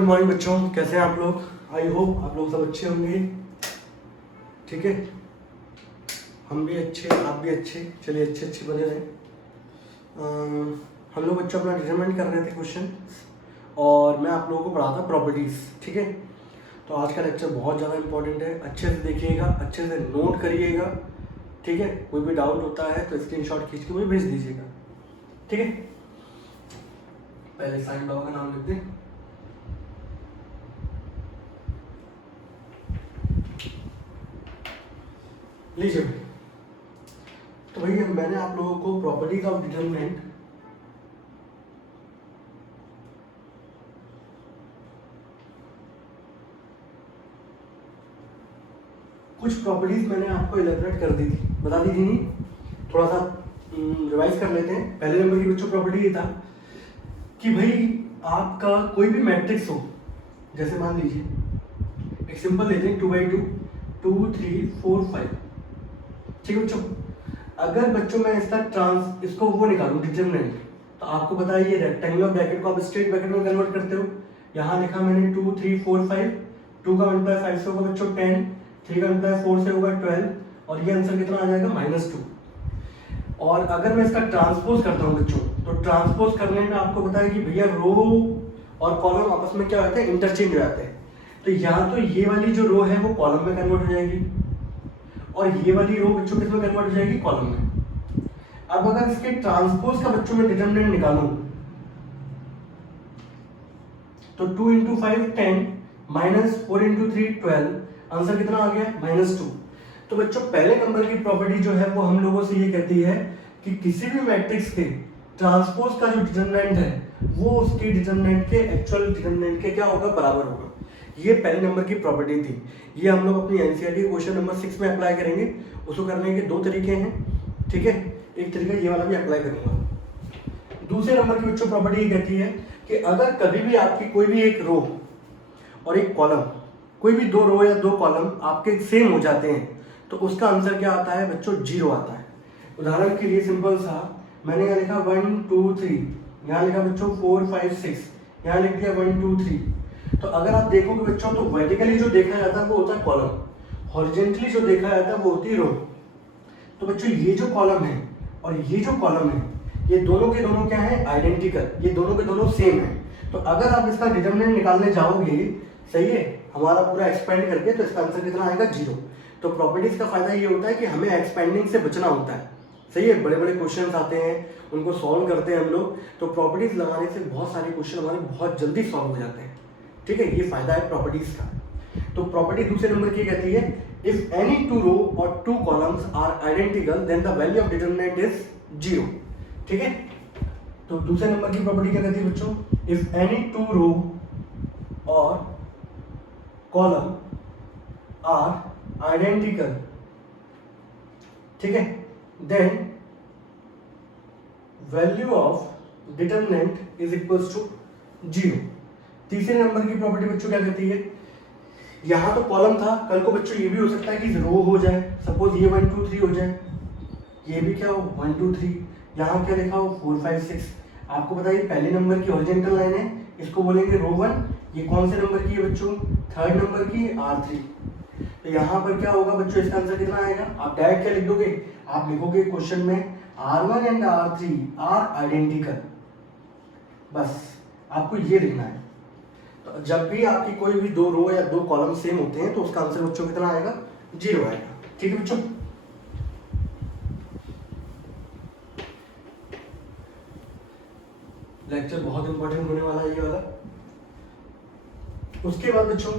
Good morning बच्चों, कैसे हैं आप लोग। आई होप आप लोग सब अच्छे होंगे। ठीक है, हम भी अच्छे, आप भी अच्छे। चलिए अच्छे अच्छे बने रहें। हम लोग बच्चों अपना डिटरमाइन कर रहे थे क्वेश्चन, और मैं आप लोगों को पढ़ा था प्रॉपर्टीज़। ठीक है, तो आज का लेक्चर बहुत ज़्यादा इंपॉर्टेंट है। अच्छे से देखिएगा, अच्छे से नोट करिएगा। ठीक है, कोई भी डाउट होता है तो स्क्रीनशॉट खींच के मुझे भेज दीजिएगा। ठीक है, पहले साईं बाबा का नाम लिख दें। लीजिए भाई, तो भैया मैंने आप लोगों को प्रॉपर्टीज ऑफ डिटरमिनेंट कुछ प्रॉपर्टीज मैंने आपको इलेबोरेट कर दी थी, बता दी थी नहीं। थोड़ा सा रिवाइज कर लेते हैं। पहले नंबर की बच्चों प्रॉपर्टी ये था कि भाई आपका कोई भी मैट्रिक्स हो, जैसे मान लीजिए एक सिंपल लेते हैं 2x2 2 3 4 5। ठीक है बच्चों, अगर बच्चों मैं इसको वो निकालूं डिटरमिनेंट, तो आपको पता है ये रेक्टेंगुलर ब्रैकेट को आप स्ट्रेट ब्रैकेट में कन्वर्ट करते हो। यहाँ लिखा मैंने 2 3 4 5, 2 का मल्टीप्लाई 5 से होगा बच्चों 10, 3 का मल्टीप्लाई 4 से होगा 12, और ये आंसर कितना आ जाएगा -2। और अगर मैं इसका ट्रांसपोज करता हूँ बच्चों, तो ट्रांसपोज करने में आपको पता है कि भैया रो और कॉलम आपस में क्या होता है, इंटरचेंज हो जाते हैं। तो यहाँ तो ये वाली जो रो है वो कॉलम में कन्वर्ट हो जाएगी, और ये वाली रो बच्चों किस में कन्वर्ट हो जाएगी, कॉलम में। अब अगर इसके ट्रांसपोज का बच्चों में डिटरमिनेंट निकालूं, तो 2 इंटू 5 10 -4 इंटू 3 12, आंसर कितना आ गया, -2। तो बच्चों पहले नंबर की प्रॉपर्टी जो है वो हम लोगों से ये कहती है कि किसी भी मैट्रिक्स के ट्रांसपोज का जो डिटरमिनेंट है वो उसके डिटरमिनेंट के एक्चुअल डिटरमिनेंट के क्या होगा, बराबर होगा। ये पहले नंबर की प्रॉपर्टी थी। ये हम लोग अपनी एनसीईआरटी क्वेश्चन नंबर 6 में अप्लाई करेंगे। उसको करने के 2 तरीके हैं। ठीक है, एक तरीका ये वाला भी अप्लाई करूंगा। दूसरे नंबर की बच्चों प्रॉपर्टी ये कहती है कि अगर कभी भी आपकी कोई भी एक रो और एक कॉलम, कोई भी 2 रो या 2 कॉलम आपके सेम हो जाते हैं, तो उसका आंसर क्या आता है बच्चों, 0 आता है। उदाहरण के लिए सिंपल सा, मैंने यहाँ लिखा 1 2 3, यहाँ लिखा बच्चों 4 5 6, यहाँ लिख दिया 1 2 3। तो अगर आप देखोगे बच्चों, तो वर्टिकली जो देखा जाता है वो होता है कॉलम, हॉरिजॉन्टली जो देखा जाता है वो होती है रो। तो बच्चों ये जो कॉलम है और ये जो कॉलम है, ये दोनों के दोनों क्या है, आइडेंटिकल, ये दोनों के दोनों सेम है। तो अगर आप इसका डिटरमिनेंट निकालने जाओगे, सही है, हमारा पूरा एक्सपेंड करके, तो इसका आंसर कितना आएगा, 0। तो प्रॉपर्टीज का फायदा ये होता है कि हमें एक्सपेंडिंग से बचना होता है। सही है, बड़े बड़े क्वेश्चंस आते हैं, उनको सॉल्व करते हैं हम लोग, तो प्रॉपर्टीज लगाने से बहुत सारे क्वेश्चन हमारे बहुत जल्दी सॉल्व हो जाते हैं। ठीक है, ये फायदा है प्रॉपर्टीज का। तो प्रॉपर्टी दूसरे नंबर की कहती है, इफ एनी 2 रो और 2 columns are identical then the value of determinant is 0। ठीक है, तो दूसरे नंबर की प्रॉपर्टी क्या कहती है बच्चों, इफ एनी 2 रो और कॉलम आर आइडेंटिकल, ठीक है, then value of determinant is equals to 0। तीसरे नंबर की प्रॉपर्टी बच्चों क्या कहती है, यहां तो कॉलम था, कल को बच्चों ये भी हो सकता है कि रो हो जाए। सपोज ये 1 2 3 हो जाए, ये भी क्या हो 1 2 3, यहाँ क्या लिखा हो 4 5 6। आपको पता है पहले नंबर की हॉरिजॉन्टल लाइन है, इसको बोलेंगे रो 1। ये कौन से नंबर की है बच्चों, 3rd नंबर की, R3। तो यहाँ पर क्या होगा बच्चों, इसका आंसर कितना आएगा, आप डायरेक्ट क्या लिख दोगे, आप लिखोगे क्वेश्चन में R1 and R3 are identical, बस आपको ये लिखना है। तो जब भी आपकी कोई भी 2 रो या 2 कॉलम सेम होते हैं, तो उसका आंसर बच्चों कितना आएगा, 0 आएगा। ठीक है बच्चों, लेक्चर बहुत इंपॉर्टेंट होने वाला है ये वाला। उसके बाद बच्चों,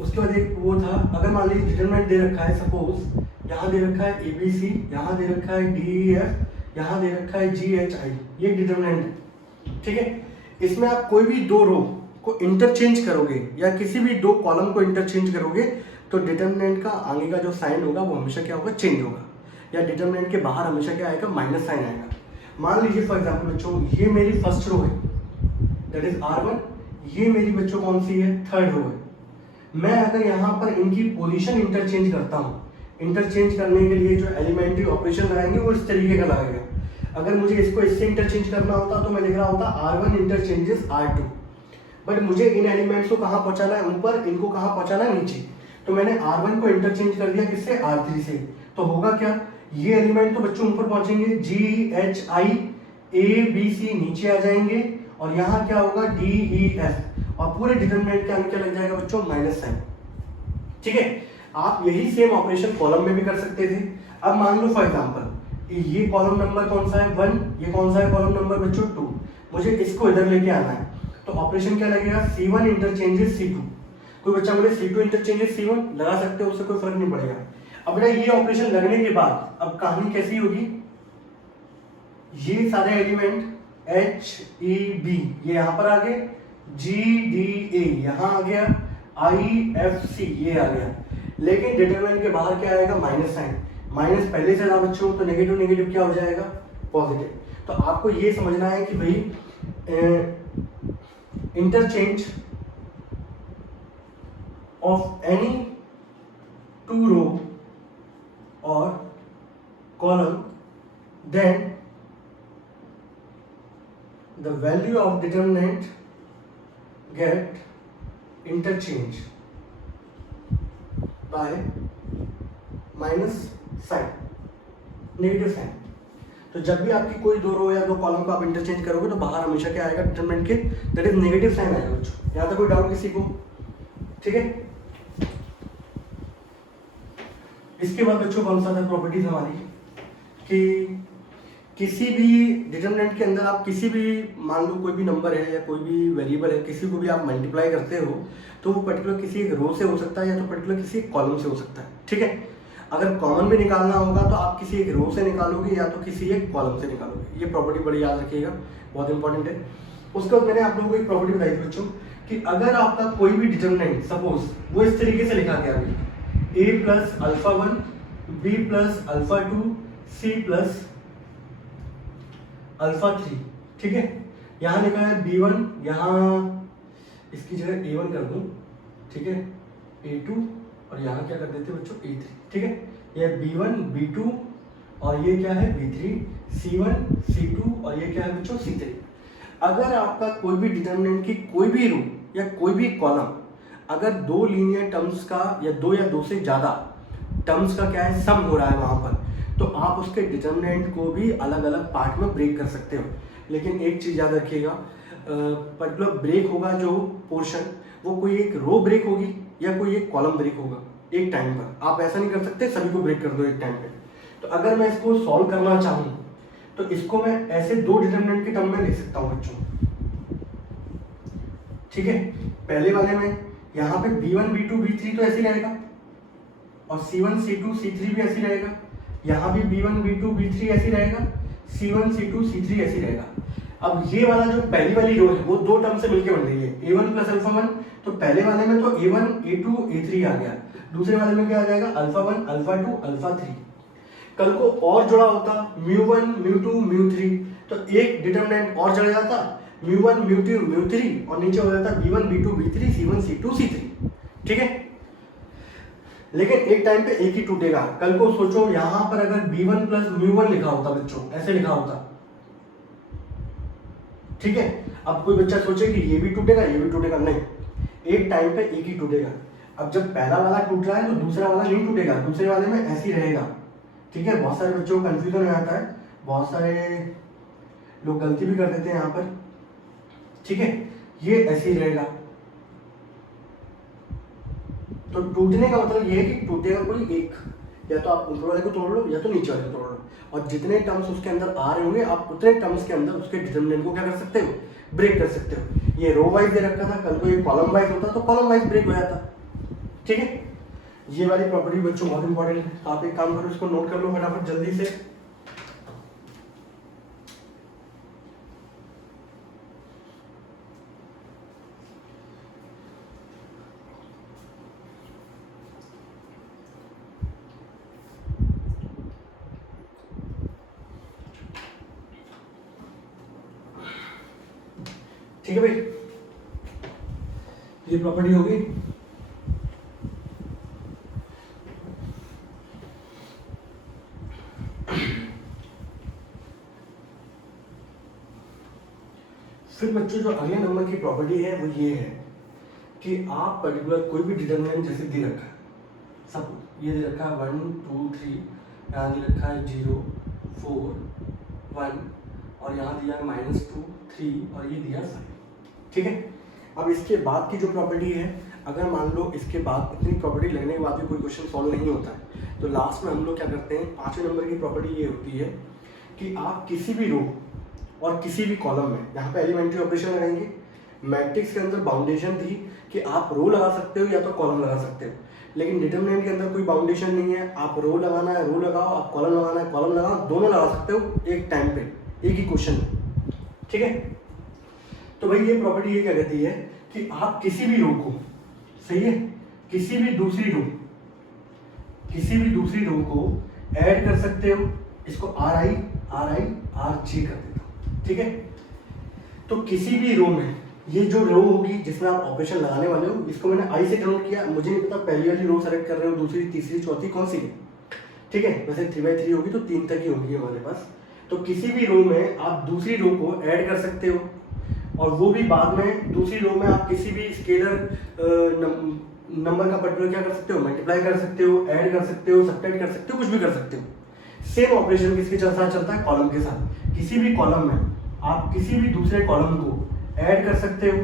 उसके बाद एक वो था, अगर मान लीजिए डिटरमिनेंट दे रखा है, सपोज यहाँ दे रखा है ABC, यहाँ दे रखा है DEF, यहाँ दे रखा है GHI, ये डिटरमिनेंट है। ठीक है, इसमें आप कोई भी 2 रो को इंटरचेंज करोगे या किसी भी 2 कॉलम को इंटरचेंज करोगे, तो डिटरमिनेंट का आगे का जो साइन होगा वो हमेशा क्या होगा, चेंज होगा, या डिटरमिनेंट के बाहर हमेशा क्या आएगा, माइनस साइन आएगा। मान लीजिए फॉर एग्जाम्पल बच्चों, ये मेरी फर्स्ट रो है, दैट इज R1, ये मेरी बच्चों कौन सी है, 3rd रो है। मैं अगर यहाँ पर इनकी पोजीशन इंटरचेंज करता हूँ, इंटरचेंज करने के लिए जो एलिमेंट्री ऑपरेशन लगाएंगे वो इस तरीके का लगाएगा। अगर मुझे इसको इससे इंटरचेंज करना होता तो मैं लिख रहा होता R1 इंटरचेंजेस R2। बट मुझे इन एलिमेंट्स को कहाँ पहुंचाना है, ऊपर, इनको कहाँ पहुंचाना है, नीचे। तो मैंने R1 को इंटरचेंज कर दिया किससे, R3 से। तो होगा क्या, ये एलिमेंट तो बच्चों ऊपर पहुंचेंगे, GHI ABC नीचे आ जाएंगे, और यहाँ क्या होगा DEF, और पूरे डिटरमिनेंट के आगे क्या लग जाएगा बच्चों, माइनस साइन। ठीक है, आप यही सेम ऑपरेशन कॉलम में भी कर सकते थे। अब मान लो फॉर एग्जांपल ये कॉलम नंबर कौन सा है 1, ये कौन सा है कॉलम नंबर बच्चों 2, मुझे इसको इधर लेके आना है। तो ऑपरेशन क्या लगेगा, C1 इंटरचेंजेस C2। कोई बच्चा बोले C2 इंटरचेंजेस C1, लगा सकते हो, उससे कोई फर्क नहीं पड़ेगा। अब बेटा ये ऑपरेशन लगने के बाद अब कहानी कैसी होगी, ये सारे एलिमेंट HEB ये यहां पर आ गए, GDA यहां आ गया, IFC ये आ गया, लेकिन डिटरमिनेंट के बाहर क्या आएगा, माइनस साइन। माइनस पहले से था बच्चों, तो नेगेटिव नेगेटिव क्या हो जाएगा, पॉजिटिव। तो आपको ये समझना है कि भाई interchange of any two row और column, then the value of determinant get interchanged by minus sign, negative sign. तो जब भी आपकी कोई दो रो या दो कॉलम को आप इंटरचेंज करोगे तो बाहर हमेशा क्या आएगा, डिटरमिनेंट के, दैट इज नेगेटिव साइन आएगा बच्चों। यहाँ तक कोई डाउट किसी को, ठीक है। इसके बाद बच्चों कौन सा था प्रॉपर्टीज हमारी, कि किसी भी डिटरमिनेंट के अंदर आप किसी भी, मान लो कोई भी नंबर है या कोई भी वेरिएबल है, किसी को भी आप मल्टीप्लाई करते हो तो वो पर्टिकुलर किसी एक रो से हो सकता है या तो पर्टिकुलर किसी एक कॉलम से हो सकता है, ठीक है। अगर कॉमन भी निकालना होगा तो आप किसी एक रो से निकालोगे या तो किसी एक कॉलम से निकालोगे। ये प्रॉपर्टी बड़ी याद रखिएगा, बहुत इंपॉर्टेंट है। उसके बाद मैंने आप लोगों को एक प्रॉपर्टी बताई थी बच्चों कि अगर आपका कोई भी डिटरमिनेंट सपोज वो इस तरीके से लिखा गया है, A plus alpha 1, B plus alpha 2, C plus alpha 3, ठीक है। यहाँ लिखा है B1, यहाँ इसकी जगह A1 कर दूं, ठीक है, A2 और यहाँ क्या कर देते बच्चों A3, ठीक है। ये B1 B2 और ये क्या है B3, C1 C2 और ये क्या है बच्चों C3। अगर आपका कोई भी डिटरमिनेंट की कोई भी रो या कोई भी कॉलम अगर दो लीनियर टर्म्स का या दो से ज्यादा टर्म्स का क्या है सम हो रहा है वहां पर, तो आप उसके डिटरमिनेंट को भी अलग अलग पार्ट में ब्रेक कर सकते हो। लेकिन एक चीज याद रखिएगा, पर्टिकुलर ब्रेक होगा जो पोर्शन, वो कोई एक रो ब्रेक होगी या कोई एक कॉलम ब्रेक होगा एक टाइम पर। आप ऐसा नहीं कर सकते सभी को ब्रेक कर दो एक टाइम पे। तो अगर मैं इसको सॉल्व करना चाहूँ तो इसको मैं ऐसे दो डिटरमिनेंट के टर्म में लिख सकता हूँ बच्चों, ठीक है। पहले वाले में यहाँ पे B1 B2 B3 तो ऐसे ही रहेगा और C1 C2 C3 भी ऐसे ही रहेगा। यहाँ भी B1 B2 B3 ऐसे ही रहेगा, C1 C2 C3 ऐसे ही रहेगा। अब ये वाला जो पहली वाली रो है वो दो टर्म से मिलकर बन रही है, A1 प्लस अल्फा 1। तो पहले वाले में तो A1 A2 A3 आ गया, दूसरे वाले में क्या आ जाएगा अल्फा 1 अल्फा 2 अल्फा 3। कल को और जुड़ा होता μ1 μ2 μ3, तो एक डिटरमिनेंट और जड़ जाता μ1 μ2 μ3 और नीचे हो जाता B1 B2 B3 C1 C2 C3, ठीक है। लेकिन एक टाइम पे एक ही टूटेगा। कल को सोचो यहां पर अगर B1 प्लस μ1 लिखा होता बच्चों, ऐसे लिखा होता, ठीक है। अब कोई बच्चा सोचे कि ये भी टूटेगा ये भी टूटेगा, नहीं, एक टाइम पे एक ही टूटेगा। अब जब पहला वाला टूट रहा है तो दूसरा वाला नहीं टूटेगा, दूसरे वाले में ऐसे ही रहेगा, ठीक है। बहुत सारे बच्चों को कंफ्यूजन हो जाता है, बहुत सारे लोग गलती भी कर देते हैं यहाँ पर, ठीक है। ये ऐसे ही रहेगा। तो टूटने का मतलब ये है कि टूटेगा कोई एक, या तो आप ऊपर वाले को तोड़ लो या तो नीचे वाले को तोड़ लो, और जितने टर्म्स उसके अंदर आ रहे होंगे आप उतने टर्म्स के अंदर उसके डिटरमिनेंट को क्या कर सकते हो, ब्रेक कर सकते हो। ये रो वाइज दे रखा था, कल को ये कॉलम वाइज होता तो कॉलम वाइज ब्रेक हो जाता, ठीक है। ये वाली प्रॉपर्टी बच्चों बहुत इंपॉर्टेंट है, आप एक काम करो इसको नोट कर लो फटाफट जल्दी से। ठीक है भाई, ये प्रॉपर्टी होगी। फिर फिर बच्चों जो अगले नंबर की प्रॉपर्टी है वो ये है कि आप पर्टिकुलर कोई भी डिटर्मिनेंट जैसे दे रखा है, सब ये दे रखा है 1 2 3, यहाँ दे रखा है 0 4 1 और यहाँ दिया है -2 3 और ये दिया 5, ठीक है। अब इसके बाद की जो प्रॉपर्टी है, अगर मान लो इसके बाद इतनी प्रॉपर्टी लगने के बाद भी कोई क्वेश्चन सॉल्व नहीं होता है तो लास्ट में हम लोग क्या करते हैं, 5वें नंबर की प्रॉपर्टी ये होती है कि आप किसी भी रो और किसी भी कॉलम में यहाँ पे एलिमेंट्री ऑपरेशन लगाएंगे। मैट्रिक्स के अंदर बाउंडेशन थी कि आप रो लगा सकते हो या तो कॉलम लगा सकते हो, लेकिन डिटरमिनेंट के अंदर कोई बाउंडेशन नहीं है। आप रो लगाना है रो लगाओ, आप कॉलम लगाना है कॉलम लगाओ, दोनों लगा सकते हो एक टाइम पे, एक ही क्वेश्चन में, ठीक है। तो भाई ये प्रॉपर्टी ये क्या कहती है कि आप किसी भी रो को, सही है, किसी भी दूसरी रो को ऐड कर सकते हो। इसको RI RJ कर देता हूं, ठीक है। तो किसी भी रो में ये जो रो होगी जिसमें आप ऑपरेशन लगाने वाले हो, इसको मैंने I से डिनोट किया। मुझे नहीं पता पहली वाली रो सेलेक्ट कर रहे हो, दूसरी तीसरी चौथी कौन सी है, ठीक है। वैसे 3/3 होगी तो 3 तक ही होगी हमारे पास। तो किसी भी रो में आप दूसरी रो को ऐड कर सकते हो और वो भी बाद में दूसरी रो में आप किसी भी स्केलर नंबर का पर्टिकुलर क्या कर सकते हो, मल्टीप्लाई कर सकते हो, ऐड कर सकते हो, सब्ट्रैक्ट कर सकते हो, कुछ भी कर सकते हो। सेम ऑपरेशन किसके साथ चलता है, कॉलम के साथ। किसी भी कॉलम में आप किसी भी दूसरे कॉलम को ऐड कर सकते हो,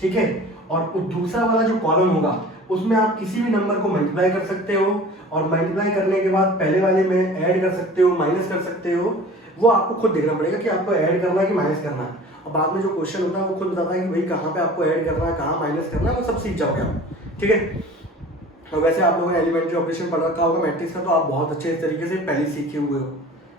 ठीक है। और दूसरा वाला जो कॉलम होगा उसमें आप किसी भी नंबर को मल्टीप्लाई कर सकते हो और मल्टीप्लाई करने के बाद पहले वाले में ऐड कर सकते हो, माइनस कर सकते हो। वो आपको खुद देखना पड़ेगा कि आपको ऐड करना है कि माइनस करना है। और बाद में जो क्वेश्चन होता है वो खुद बताता है कि भाई कहाँ पे आपको ऐड करना है, कहाँ माइनस करना है, वो सब सीख जाओगे आप, ठीक है। और वैसे आप लोगों ने एलिमेंट्री ऑपरेशन पढ़ रखा होगा मैट्रिक्स का, तो आप बहुत अच्छे तरीके से पहले सीखे हुए हो,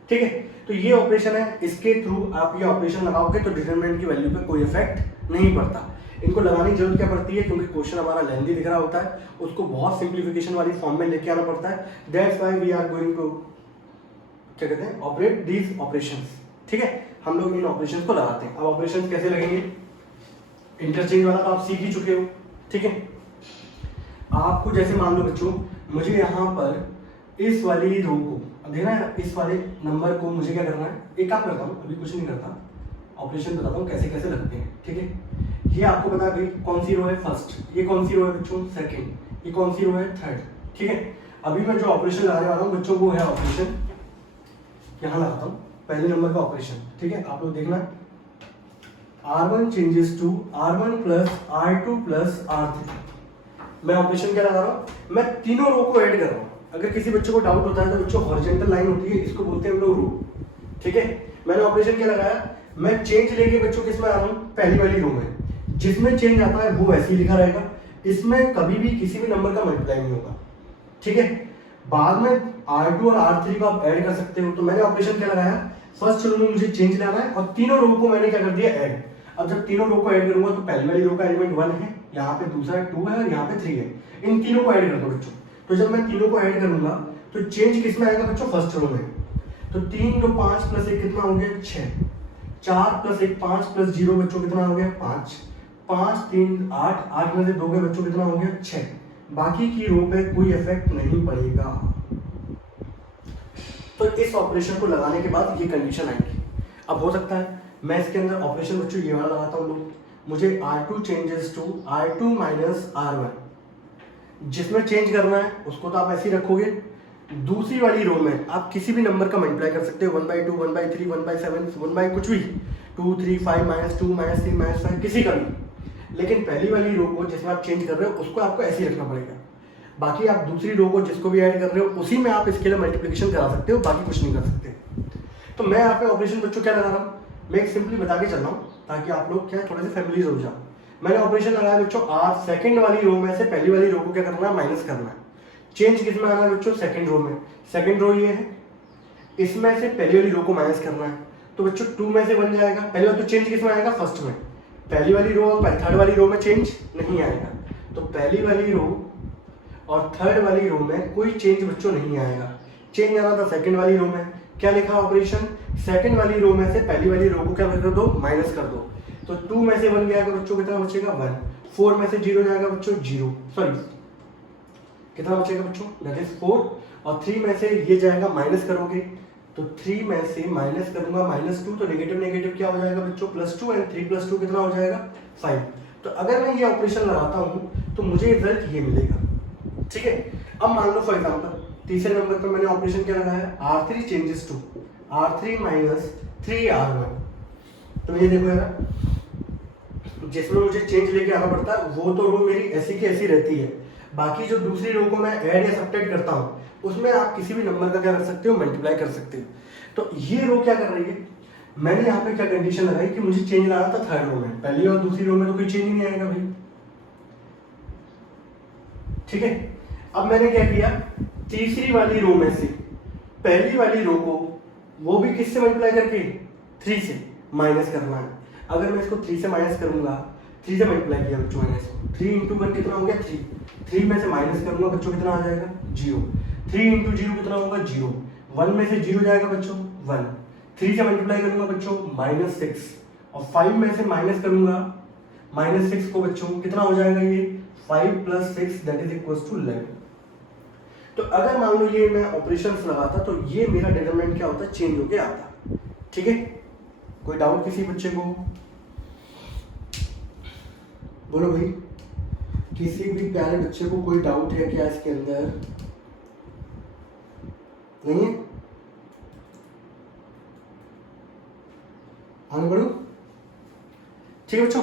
ठीक है। तो ये ऑपरेशन है, इसके थ्रू आप ये ऑपरेशन लगाओगे तो डिटरमिनेंट की वैल्यू पे कोई इफेक्ट नहीं पड़ता। इनको लगाने की जरूरत क्या पड़ती है, क्योंकि क्वेश्चन हमारा लेंथी दिख रहा होता है, उसको बहुत सिंप्लीफिकेशन वाली फॉर्म में लेके आना पड़ता है। That's why we are going to क्या कहते हैं, ऑपरेट दीज ऑपरेशंस, ठीक है। हम लोग इन ऑपरेशंस को लगाते हैं। अब ऑपरेशंस कैसे लगेंगे, इंटरचेंज वाला तो आप सीख ही चुके हो, ठीक है। आपको जैसे मान लो बच्चों, मुझे यहाँ पर इस वाली रो को देखना है, इस वाले नंबर को मुझे क्या करना है, एक काम करता हूँ, अभी कुछ नहीं करता, ऑपरेशन बताता हूँ कैसे कैसे लगते हैं, ठीक है। ये आपको पता है कौन सी रो है फर्स्ट, ये कौन सी रो है बच्चों सेकंड, ये कौन सी रो है थर्ड, ठीक है। अभी मैं जो ऑपरेशन लगाने वाला हूँ बच्चों वो है ऑपरेशन, यहाँ लगाता हूँ पहले नंबर का ऑपरेशन, ठीक है। आप लोग देखना, R1 changes to R1 plus R2 plus R3। मैं ऑपरेशन क्या लगा रहा हूँ, मैं तीनों रो को ऐड कर रहा हूँ। अगर किसी बच्चे को डाउट होता है तो बच्चों हॉरिजॉन्टल लाइन होती है, इसको बोलते हैं हम लोग रो, ठीक है। मैंने ऑपरेशन क्या लगाया, मैं चेंज लेके बच्चों किसमें आ रहा हूँ, पहली वाली रो में। जिसमें चेंज आता है वो ऐसे ही लिखा रहेगा, इसमें कभी भी किसी भी नंबर का मल्टीप्लाई नहीं होगा, ठीक है। बाद में R2 और R3 को आप ऐड कर सकते हो। तो मैंने ऑपरेशन क्या लगाया, फर्स्ट रो में मुझे चेंज लाना है और तीनों रो को मैंने क्या कर दिया, ऐड। अब जब तीनों रो को ऐड करूंगा तो पहली वाली रो का एलिमेंट 1 है, यहाँ पे दूसरा 2 है और यहाँ पे 3 है। इन तीनों को ऐड कर दो बच्चों। तो जब मैं तीनों को ऐड करूंगा तो चेंज किस में आएगा बच्चों, फर्स्ट रो में। तो 3 तो 5 प्लस 1 कितना हो गया 6, 4 प्लस 1 5 प्लस 0 बच्चों कितना हो गया 5, 5 3 8, 8 में से 2 के बच्चों कितना हो गया 6। बाकी की रो पे कोई इफेक्ट नहीं पड़ेगा। तो इस ऑपरेशन को लगाने के बाद ये कंडीशन आएगी। अब हो सकता है मैं इसके अंदर ऑपरेशन बच्चों ये वाला लगाता हूँ लोग, मुझे R2 changes to R2 minus R1, जिसमें चेंज करना है उसको तो आप ऐसे ही रखोगे। दूसरी वाली रो में आप किसी भी नंबर का मल्टीप्लाई कर सकते हो, 1/2 1/3 1/7 1 कुछ भी, 2 3 5 -2 -3 -5 किसी का भी। लेकिन पहली वाली रो को जिसमें आप चेंज कर रहे हो उसको आपको ऐसे ही रखना पड़ेगा। बाकी आप दूसरी रो को जिसको भी ऐड कर रहे हो उसी में आप इसके लिए मल्टीप्लिकेशन करा सकते हो, बाकी कुछ नहीं कर सकते। तो मैं यहाँ पे ऑपरेशन बच्चों क्या लगा रहा हूँ, मैं एक सिंपली बता के चल रहा हूँ ताकि आप लोग क्या थोड़े से फैमिलीज हो जाओ। मैंने ऑपरेशन लगाया बच्चों, R सेकंड वाली रो में से पहली वाली रो को क्या करना है, माइनस करना है। चेंज किस में आना है बच्चों, सेकंड रो में। सेकंड रो ये है, इसमें से पहली वाली रो को माइनस करना है। तो बच्चों 2 में से बन जाएगा, पहले तो चेंज किस में आएगा, फर्स्ट में। पहली वाली रो और थर्ड वाली रो में चेंज नहीं आएगा, तो पहली वाली रो और थर्ड वाली रो में कोई चेंज बच्चों नहीं आएगा। चेंज आना था सेकंड वाली रो में। क्या लिखा ऑपरेशन, सेकंड वाली रो में से पहली वाली रो को क्या कर दो, माइनस कर दो। तो 2 में से 1 जाएगा बच्चों, कितना बचेगा 1। 4 में से 0 जाएगा बच्चों 0, सॉरी कितना बचेगा बच्चों, दैट इज 4। और 3 में से ये जाएगा, माइनस करोगे तो 3 में से माइनस करूंगा -2, तो नेगेटिव नेगेटिव क्या हो जाएगा बच्चों, +2, एंड 3 + 2 कितना हो जाएगा 5। तो अगर मैं ये ऑपरेशन लगाता हूँ तो मुझे रिजल्ट ये मिलेगा। ठीक है, अब मान लो फॉर एग्जाम्पल तीसरे नंबर पर मैंने ऑपरेशन क्या लगाया, R3 changes to R3 minus 3R1। तो ये देखो यार, जिसमें मुझे चेंज लेके आना पड़ता है वो तो रो मेरी ऐसी की ऐसी रहती है, बाकी जो दूसरी रो को मैं ऐड या सब्ट्रैक्ट करता हूँ उसमें आप किसी भी नंबर का क्या कर सकते हो, मल्टीप्लाई कर सकते हो। तो ये रो क्या कर रही है, मैंने यहाँ पे क्या कंडीशन लगाई कि मुझे चेंज लाना था थर्ड रो में, पहली और दूसरी रो में तो कोई चेंज ही नहीं आएगा भाई। ठीक है, अब मैंने क्या किया, तीसरी वाली रो में से पहली वाली रो को वो भी किससे मल्टीप्लाई करके 3 से माइनस करना है। अगर मैं इसको 3 से माइनस करूंगा, 3 से मल्टीप्लाई किया बच्चों मैंने इसको, 3 × 1 कितना हो गया 3, 3 में से माइनस करूंगा बच्चों कितना आ जाएगा 0, 3 × 0 कितना होगा 0, 1 में से 0 जाएगा बच्चों 1, 3 से मल्टीप्लाई करूंगा बच्चों -6, और 5 में से माइनस करूंगा -6 को बच्चों कितना हो जाएगा ये 5 + 6 दैट इज इक्वल टू 11। तो अगर मान लो ये मैं ऑपरेशंस लगाता तो ये मेरा डिटरमिनेंट क्या होता, चेंज होके आता। ठीक है, कोई डाउट किसी बच्चे को, बोलो भाई, किसी भी प्यारे बच्चे को कोई डाउट है क्या इसके अंदर, नहीं है? आगे बढ़ो। ठीक है बच्चों,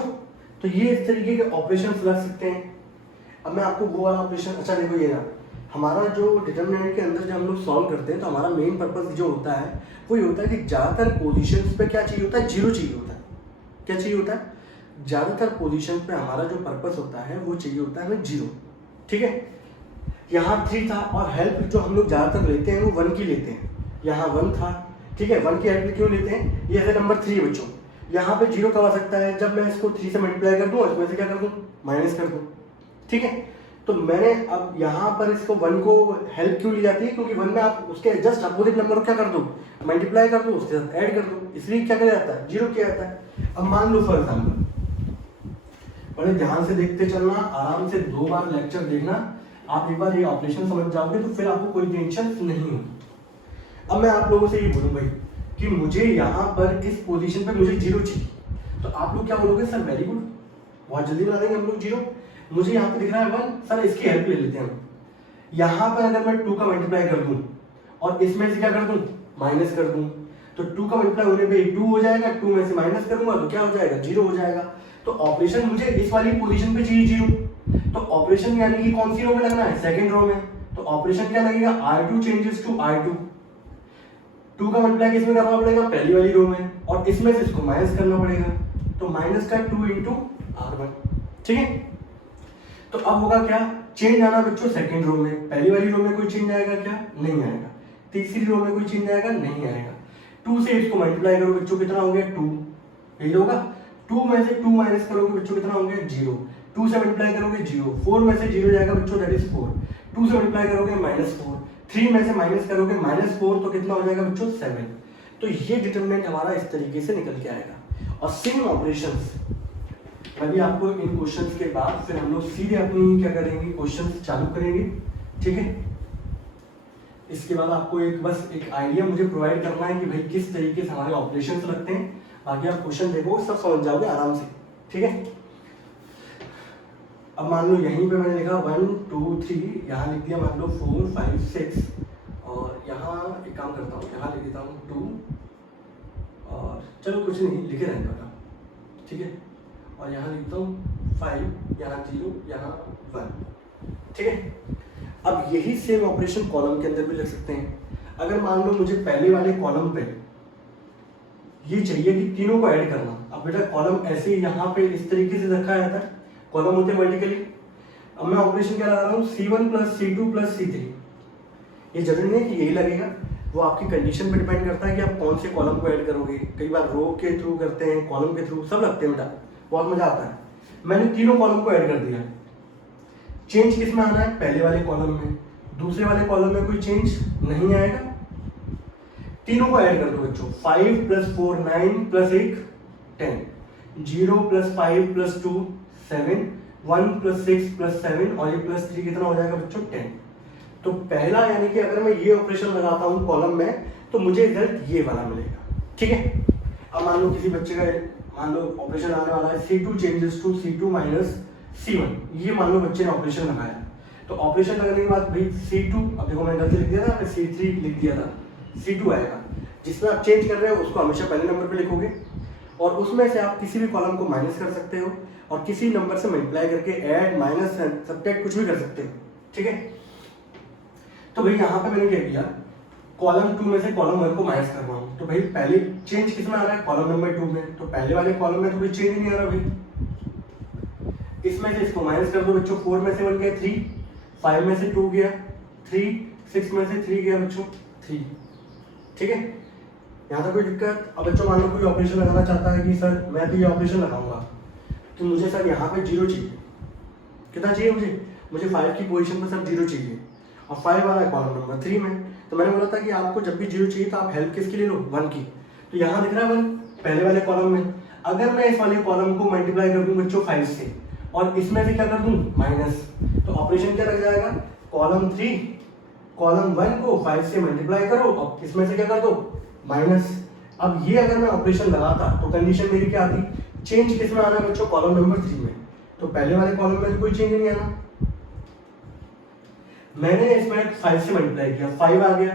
तो ये इस तरीके के ऑपरेशंस लग सकते हैं। अब मैं आपको वो वाला ऑपरेशन, अच्छा देखो ये ना, हमारा जो डिटरमिनेंट के अंदर जब हम लोग सॉल्व करते हैं तो हमारा मेन पर्पस जो होता है वो ये होता है कि ज़्यादातर पोजीशंस पे क्या चाहिए होता है, 0 चाहिए होता है। क्या चाहिए होता है, ज़्यादातर पोजीशन पे हमारा जो पर्पस होता है वो चाहिए होता है हमें 0। ठीक है, यहाँ 3 था और हेल्प जो हम लोग ज़्यादातर लेते हैं वो 1 की लेते हैं। यहाँ 1 था, ठीक है, 1 की हेल्प क्यों लेते हैं, ये है नंबर 3 बच्चों। यहाँ पे 0 कब आ सकता है, जब मैं इसको 3 से मल्टीप्लाई कर दूँ, इसमें से क्या कर दूँ, माइनस कर दूँ। ठीक है, तो मैंने अब यहाँ पर इसको 1 को हेल्प क्यों ली जाती है, क्योंकि 1 में आप उसके जस्ट अपोजिट नंबर को क्या कर दो, मल्टीप्लाई कर दो, उसके साथ ऐड कर दो, इसलिए क्या किया जाता है, 0 किया जाता है। अब मान लो फॉर एग्जाम्पल, बड़े ध्यान से देखते चलना, आराम से 2 बार लेक्चर देखना, आप एक बार ये ऑपरेशन समझ जाओगे तो फिर आपको कोई टेंशन नहीं होगी। अब मैं आप लोगों से ये बोलूँ भाई कि मुझे यहाँ पर इस पोजीशन पे मुझे 0 चाहिए, तो आप लोग क्या बोलोगे, सर वेरी गुड, बहुत जल्दी बना देंगे हम लोग 0। मुझे यहाँ पे दिख रहा है 1, सर इसकी हेल्प ले लेते हैं हम। यहाँ पर अगर मैं 2 का मल्टीप्लाई कर दूं और इसमें से क्या कर दूं, माइनस कर दूं, तो 2 का मल्टीप्लाई होने पे 2 हो जाएगा, 2 में से माइनस करूंगा तो क्या हो जाएगा, 0 हो जाएगा। तो ऑपरेशन मुझे इस वाली पोजीशन पे चाहिए 0, तो ऑपरेशन यानी कि कौन सी रो में लगना है, सेकंड रो में। तो ऑपरेशन क्या लगेगा, R2 चेंजेस टू R2, 2 का मल्टीप्लाई किसमें करना पड़ेगा, पहली वाली रो में, और इसमें से इसको माइनस करना पड़ेगा, तो माइनस का 2 × R1। ठीक है, तो अब होगा क्या, चेंज आना बच्चों सेकंड रो में, पहली वाली रो में कोई चेंज आएगा क्या, नहीं आएगा, तीसरी रो में कोई चेंज आएगा, नहीं आएगा। 2 से इसको मल्टीप्लाई करो बच्चों, कितना हो गया 2, यही होगा। 2 में से 2 माइनस करोगे बच्चों, कितना हो गया 0, 2 से मल्टीप्लाई करोगे 0, 4 में से 0 जाएगा बच्चों, दैट इज 4, 2 से मल्टीप्लाई करोगे -4, 3 में से माइनस करोगे -4, तो कितना हो जाएगा बच्चों 7। तो ये डिटरमिनेंट हमारा इस तरीके से निकल के आएगा। और सेम ऑपरेशंस अभी आपको इन क्वेश्चंस के बाद फिर हम लोग सीधे अपनी क्या करेंगे, क्वेश्चंस चालू करेंगे। ठीक है, इसके बाद आपको एक आइडिया मुझे प्रोवाइड करना है कि भाई किस तरीके से हमारे ऑपरेशंस लगते हैं, बाकी आप क्वेश्चन देखो सब समझ जाओगे आराम से। ठीक है, अब मान लो यहीं पे मैंने लिखा 1 2 3, यहाँ लिख दिया मान लो 4 5 6, और यहाँ एक काम करता हूँ, यहाँ लिख देता हूँ 2, और चलो कुछ नहीं लिखे रहने वाला। ठीक है, और यहाँ लिखता हूँ 5, यहाँ 0, यहाँ 1। ठीक है, अब यही सेम ऑपरेशन कॉलम के अंदर भी लिख सकते हैं। अगर मान लो मुझे पहले वाले कॉलम पे ये चाहिए कि तीनों को ऐड करना, अब बेटा कॉलम ऐसे यहाँ पे इस तरीके से रखा जाता है, कॉलम होते हैं वर्टिकली। अब मैं ऑपरेशन क्या लगा रहा हूँ, C1 + C2 + C3। ये जरूरी नहीं कि यही लगेगा, वो आपकी कंडीशन पे डिपेंड करता है कि आप कौन से कॉलम को ऐड करोगे। कई बार रो के थ्रू करते हैं, कॉलम के थ्रू, सब लगते हैं बेटा, बहुत मजा आता है। मैंने तीनों कॉलम को ऐड कर दिया, चेंज किस में आना है, पहले वाले कॉलम में, दूसरे वाले कॉलम में कोई चेंज नहीं आएगा, तीनों को ऐड कर दो बच्चों, 5 + 4 9 + 1 10, 0 + 5 + 2 7, 1 + 6 + 7, और ये +3 कितना हो जाएगा बच्चों 10। तो पहला यानी कि अगर मैं ये ऑपरेशन लगाता हूँ कॉलम में, तो मुझे रिजल्ट ये वाला मिलेगा। ठीक है, अब मान लो किसी बच्चे का मान लो ऑपरेशन आने वाला है C2 changes to C2 minus C1, ये मान लो बच्चे ने ऑपरेशन लगाया। तो ऑपरेशन लगाने के बाद भाई C2, अब देखो मैंने गलती लिख दिया था, C3 लिख दिया था, C2 आएगा। जिसमें आप चेंज कर रहे हो उसको हमेशा पहले नंबर पे लिखोगे और उसमें से आप किसी भी कॉलम को माइनस कर सकते हो और किसी नंबर से मल्टीप्लाई करके ऐड माइनस सब्ट्रैक्ट कुछ भी कर सकते हो। ठीक है, तो भाई यहाँ पे मैंने क्या किया, कॉलम 2 में से कॉलम 1 को माइनस कर रहा हूँ। तो भाई पहले चेंज किस में आ रहा है, कॉलम नंबर 2 में, तो पहले वाले कॉलम में तो कोई चेंज नहीं आ रहा भाई। इसमें से इसको माइनस कर दो बच्चों, 4 में से 1 गया 3, 5 में से 2 गया 3, 6 में से 3 गया बच्चों 3। ठीक है, यहाँ तक कोई दिक्कत। अब बच्चों मान लो कोई ऑपरेशन लगाना चाहता है कि सर मैं तो ये ऑपरेशन लगाऊंगा, तो मुझे सर यहाँ पे 0 चाहिए। कितना चाहिए मुझे 5 की पोजीशन पर सर 0 चाहिए और 5 वाला है कॉलम नंबर 3 में। तो मैंने बोला था कि आपको जब भी 0 चाहिए तो आप हेल्प किसकी ले लो, 1 की। तो यहाँ दिख रहा है 1 पहले वाले कॉलम में। अगर मैं इस वाले कॉलम को मल्टीप्लाई कर दूं बच्चों 5 से और इसमें से क्या कर दूं माइनस, तो ऑपरेशन क्या लग जाएगा, कॉलम 3 कॉलम 1 को 5 से मल्टीप्लाई करो और इसमें से क्या कर दो माइनस। अब ये अगर मैं ऑपरेशन लगाता तो कंडीशन मेरी क्या आती, चेंज किस में आना है बच्चों, कॉलम नंबर 3 में। तो पहले वाले कॉलम में तो कोई चेंज नहीं आना, मैंने इसमें 5 से मल्टीप्लाई किया, 5 आ गया,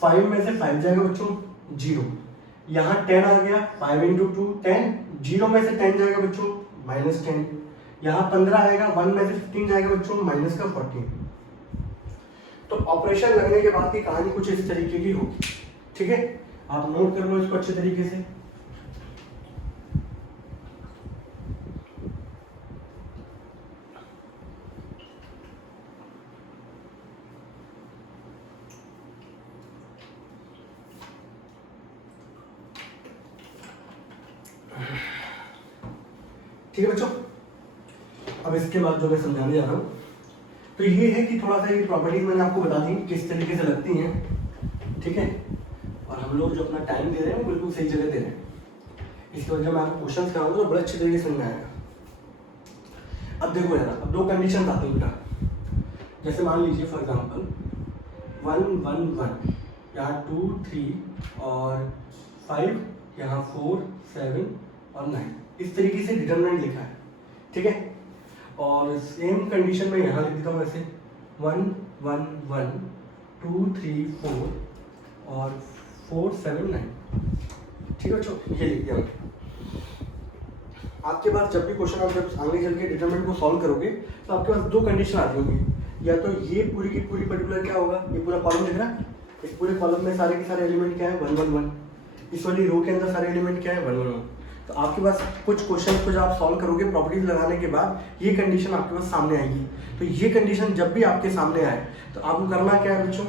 5 में से 5 जाएगा बच्चों 0, यहाँ 10 आ गया, 5 इंटू 2 10, 0 में से 10 जाएगा बच्चों माइनस 10, यहाँ 15 आएगा, 1 में से 15 जाएगा बच्चों माइनस का 14। तो ऑपरेशन लगने के बाद की कहानी कुछ इस तरीके की होगी। ठीक है, आप नोट कर लो इसको अच्छे तरीके से। ठीक है बच्चों, अब इसके बाद जो मैं समझाने जा रहा हूँ तो ये है कि थोड़ा सा ये प्रॉपर्टीज मैंने आपको बता दी किस तरीके से लगती हैं। ठीक है, और हम लोग जो अपना टाइम दे रहे हैं वो बिल्कुल सही जगह दे रहे हैं। इसके बाद जब मैं आपको क्वेश्चन कराऊंगा तो बड़े अच्छे तरीके से समझ आएगा। अब देखो यार, अब 2 कंडीशन आती हैं बेटा। जैसे मान लीजिए फॉर एग्जाम्पल 1 1 1, यहाँ 2 3 और 5, यहाँ 4 7 और 9, इस तरीके से डिटरमिनेंट लिखा है। ठीक है, और सेम कंडीशन में यहाँ लिख देता हूँ ऐसे 1 1 1 2 3 4 और 4 7 9। ठीक है बच्चों, ये लिख दिया। आपके पास जब भी क्वेश्चन आप जब आगे चल के डिटरमिनेंट को सॉल्व करोगे तो आपके पास 2 कंडीशन आती होंगी, या तो ये पूरी की पूरी पर्टिकुलर क्या होगा, ये पूरा कॉलम दिख रहा है, इस पूरे कॉलम में सारे के सारे एलिमेंट क्या है 1 1 1, इस वाली रो के अंदर सारे एलिमेंट क्या है 1 1 1। तो आपके पास कुछ क्वेश्चन को जब आप सॉल्व करोगे प्रॉपर्टीज लगाने के बाद ये कंडीशन आपके पास सामने आएगी। तो ये कंडीशन जब भी आपके सामने आए तो आपको करना क्या है बच्चों,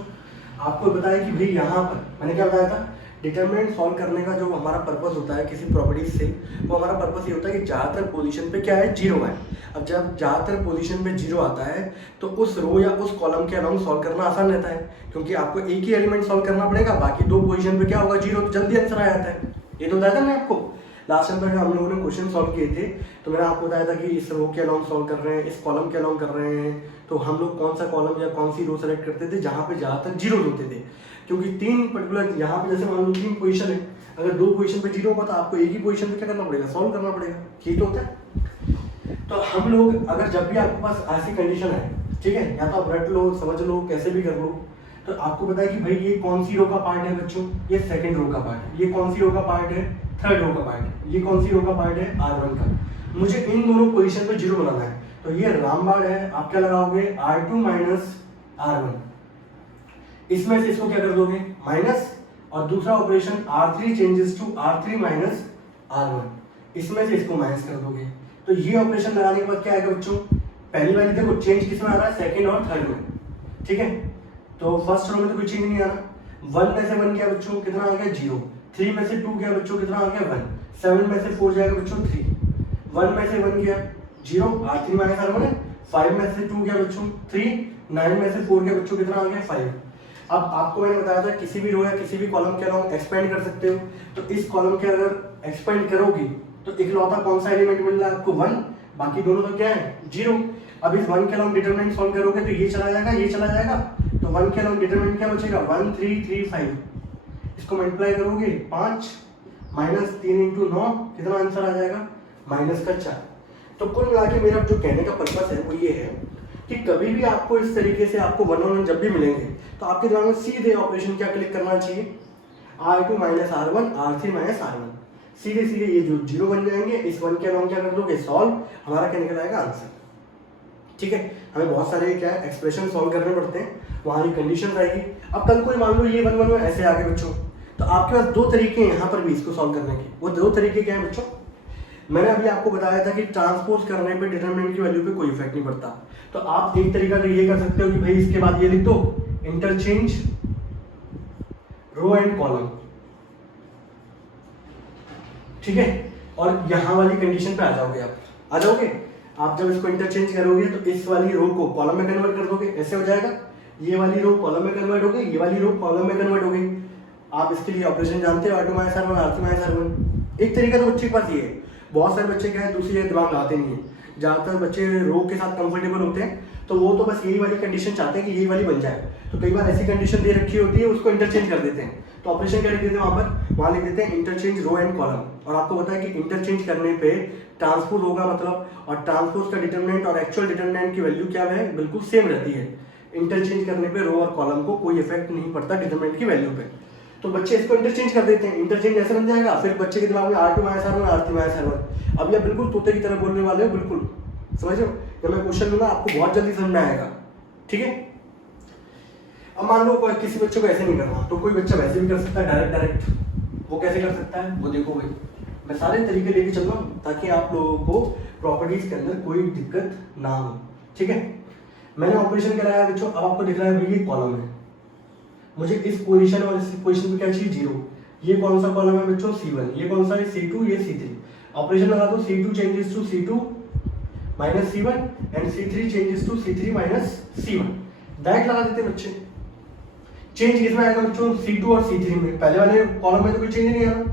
आपको बताया कि भाई यहाँ पर मैंने क्या बताया था, डिटरमिनेंट सॉल्व करने का जो हमारा पर्पस होता है किसी प्रॉपर्टीज से, वो हमारा पर्पस ये होता है कि ज़्यादातर पोजीशन पे क्या है 0 है। अब जब ज़्यादातर पोजीशन पे 0 आता है तो उस रो या उस कॉलम के अलाउंग सॉल्व करना आसान रहता है, क्योंकि आपको एक ही एलिमेंट सॉल्व करना पड़ेगा, बाकी 2 पोजीशन पे क्या होगा 0, तो जल्दी आंसर आ जाता है। ये तो बताया था मैं आपको लास्ट टाइम पर हम लोगों ने क्वेश्चन सॉल्व किए थे, तो मैंने आपको बताया था कि इस रो के अलाउंग सॉल्व कर रहे हैं, इस कॉलम के अलाउंग कर रहे हैं, तो हम लोग कौन सा कॉलम या कौन सी रो सेलेक्ट करते थे जहाँ पे ज़्यादातर 0 होते थे, क्योंकि 3 पर्टिकुलर यहाँ पे जैसे मान लो 3 पोजीशन है, अगर 2 पोजीशन पे 0 होगा तो आपको एक ही पोजीशन पे क्या करना पड़ेगा, सॉल्व करना पड़ेगा। ठीक तो होता है। तो हम लोग अगर जब भी आपके पास ऐसी कंडीशन है, ठीक है, या तो आप रट लो, समझ लो, कैसे भी कर लो, तो आपको पता है कि भाई ये कौन सी रो का पार्ट है बच्चों, ये सेकंड रो का पार्ट है, ये कौन सी रो का पार्ट है, थर्ड रो का पार्ट है, ये कौन सी रो का पार्ट है, R1 का। मुझे इन दोनों पोजीशन पे 0 बनाना है, तो ये रामबाण है, आप क्या लगाओगे R2 माइनस R1, इसमें से इसको क्या कर दोगे माइनस, और दूसरा operation R3 changes to R3 minus R1, इसमें से इसको माइनस कर दोगे। तो ये ऑपरेशन लगाने के बाद क्या आएगा बच्चों, पहली वाली देखो चेंज किस में आ रहा है, सेकंड और थर्ड में। ठीक है, तो फर्स्ट रो में तो कोई चेंज नहीं आ रहा, 1 में से 1 गया बच्चों, कितना आ गया 0, 3 में से 2 गया बच्चों, कितना आ गया 1, 7 में से 4 जाएगा बच्चों 3, 1 में से 1 गया 0, R3 माइनस R1 है, 5 में से 2 गया बच्चों 3, 9 में से 4 गया बच्चों, कितना आ गया 5। अब आपको मैंने बताया था किसी भी रो या किसी भी कॉलम के अलावा एक्सपेंड कर सकते हो, तो इस कॉलम के अगर एक्सपेंड करोगी तो इकलौता कौन सा एलिमेंट मिल रहा है आपको 1, बाकी दोनों तो क्या है 0। अब इस 1 के अलावा डिटरमिनेंट सॉल्व करोगे तो ये चला जाएगा, ये चला जाएगा, तो 1 के अलावा डिटरमिनेंट क्या बचेगा 1 3 3 5, इसको मल्टीप्लाई करोगे 5 माइनस 3 इंटू 9 कितना आंसर आ जाएगा माइनस का 4। तो कुल मिला के मेरा जो कहने का पर्पस है वो ये है कि कभी भी आपको इस तरीके से आपको 1 on 1 जब भी मिलेंगे तो आपके दिमाग में सीधे ऑपरेशन क्या क्लिक करना चाहिए, R2 minus R1 R3 minus R1, सीधे सीधे ये जो जीरो बन जाएंगे, इस 1 के अलावा क्या कर दोगे सॉल्व, हमारा क्या निकल आएगा आंसर। ठीक है, हमें बहुत सारे क्या है एक्सप्रेशन सॉल्व करने पड़ते हैं, वहाँ की कंडीशन रहेगी। अब कल कोई मान लो ये 1 1 ऐसे आगे बच्चों, तो आपके पास दो तरीके हैं यहाँ पर भी इसको सॉल्व करने के। वो दो तरीके क्या है बच्चों, मैंने अभी आपको बताया था कि ट्रांसपोज करने पे डिटरमिनेंट की वैल्यू पे कोई इफेक्ट नहीं पड़ता। तो आप एक तरीका तो ये कर सकते हो कि भाई इसके बाद ये लिख दो इंटरचेंज रो एंड कॉलम, ठीक है, और यहां वाली कंडीशन पे आ जाओगे आ जाओगे आप जब इसको इंटरचेंज करोगे तो इस वाली रो को कॉलम में कन्वर्ट कर दोगे, ऐसे हो जाएगा, ये वाली रो कॉलम में कन्वर्ट हो गई, ये वाली रो कॉलम में कन्वर्ट हो गई। आप इसके लिए ऑपरेशन जानते हो, R2 minus R1 R3 minus R1। एक तरीका तो बच्चे के पास ये है, बहुत सारे बच्चे क्या है दूसरी जगह दिमाग लगाते नहीं है, ज़्यादातर बच्चे रो के साथ कंफर्टेबल होते हैं, तो वो तो बस यही वाली कंडीशन चाहते हैं कि यही वाली बन जाए। तो कई बार ऐसी कंडीशन दे रखी होती है उसको इंटरचेंज कर देते हैं, तो ऑपरेशन क्या लिख देते हैं वहाँ लिख देते हैं इंटरचेंज रो एंड कॉलम। और आपको पता है कि इंटरचेंज करने पे ट्रांसपोज होगा मतलब, और ट्रांसपोज का डिटरमिनेंट और एक्चुअल डिटरमिनेंट की वैल्यू क्या है बिल्कुल सेम रहती है। इंटरचेंज करने पे रो और कॉलम को कोई इफेक्ट नहीं पड़ता डिटरमिनेंट की वैल्यू पे। तो बच्चे इसको इंटरचेंज कर देते हैं, इंटरचेंज ऐसे बन जाएगा, फिर बच्चे के दिमाग में R2 minus R1 R3 minus R1। अब ये बिल्कुल तोते की तरह बोलने वाले हो, बिल्कुल समझ लो, जब मैं क्वेश्चन दूंगा आपको बहुत जल्दी समझ में आएगा। ठीक है, अब मान लो किसी बच्चे को ऐसे नहीं करना, तो कोई बच्चा वैसे भी कर सकता है डायरेक्ट। वो कैसे कर सकता है वो देखो भाई, मैं सारे तरीके लेके चल रहा हूँ ताकि आप लोगों को प्रॉपर्टीज के अंदर कोई दिक्कत ना हो। ठीक है, मैंने ऑपरेशन कराया बच्चों, अब आपको दिख रहा है भाई ये कॉलम है, मुझे इस पोजीशन और इस पोजीशन पे क्या चाहिए 0। ये कौन सा कॉलम है बच्चों C1, ये कौन सा है C2, ये C3। ऑपरेशन लगा दो, C2 changes to C2 minus C1 and C3 changes to C3 minus C1। Direct लगा देते बच्चे। चेंज किसमें आएगा बच्चों C2 और C3 में, पहले वाले कॉलम में तो कोई चेंज नहीं आना,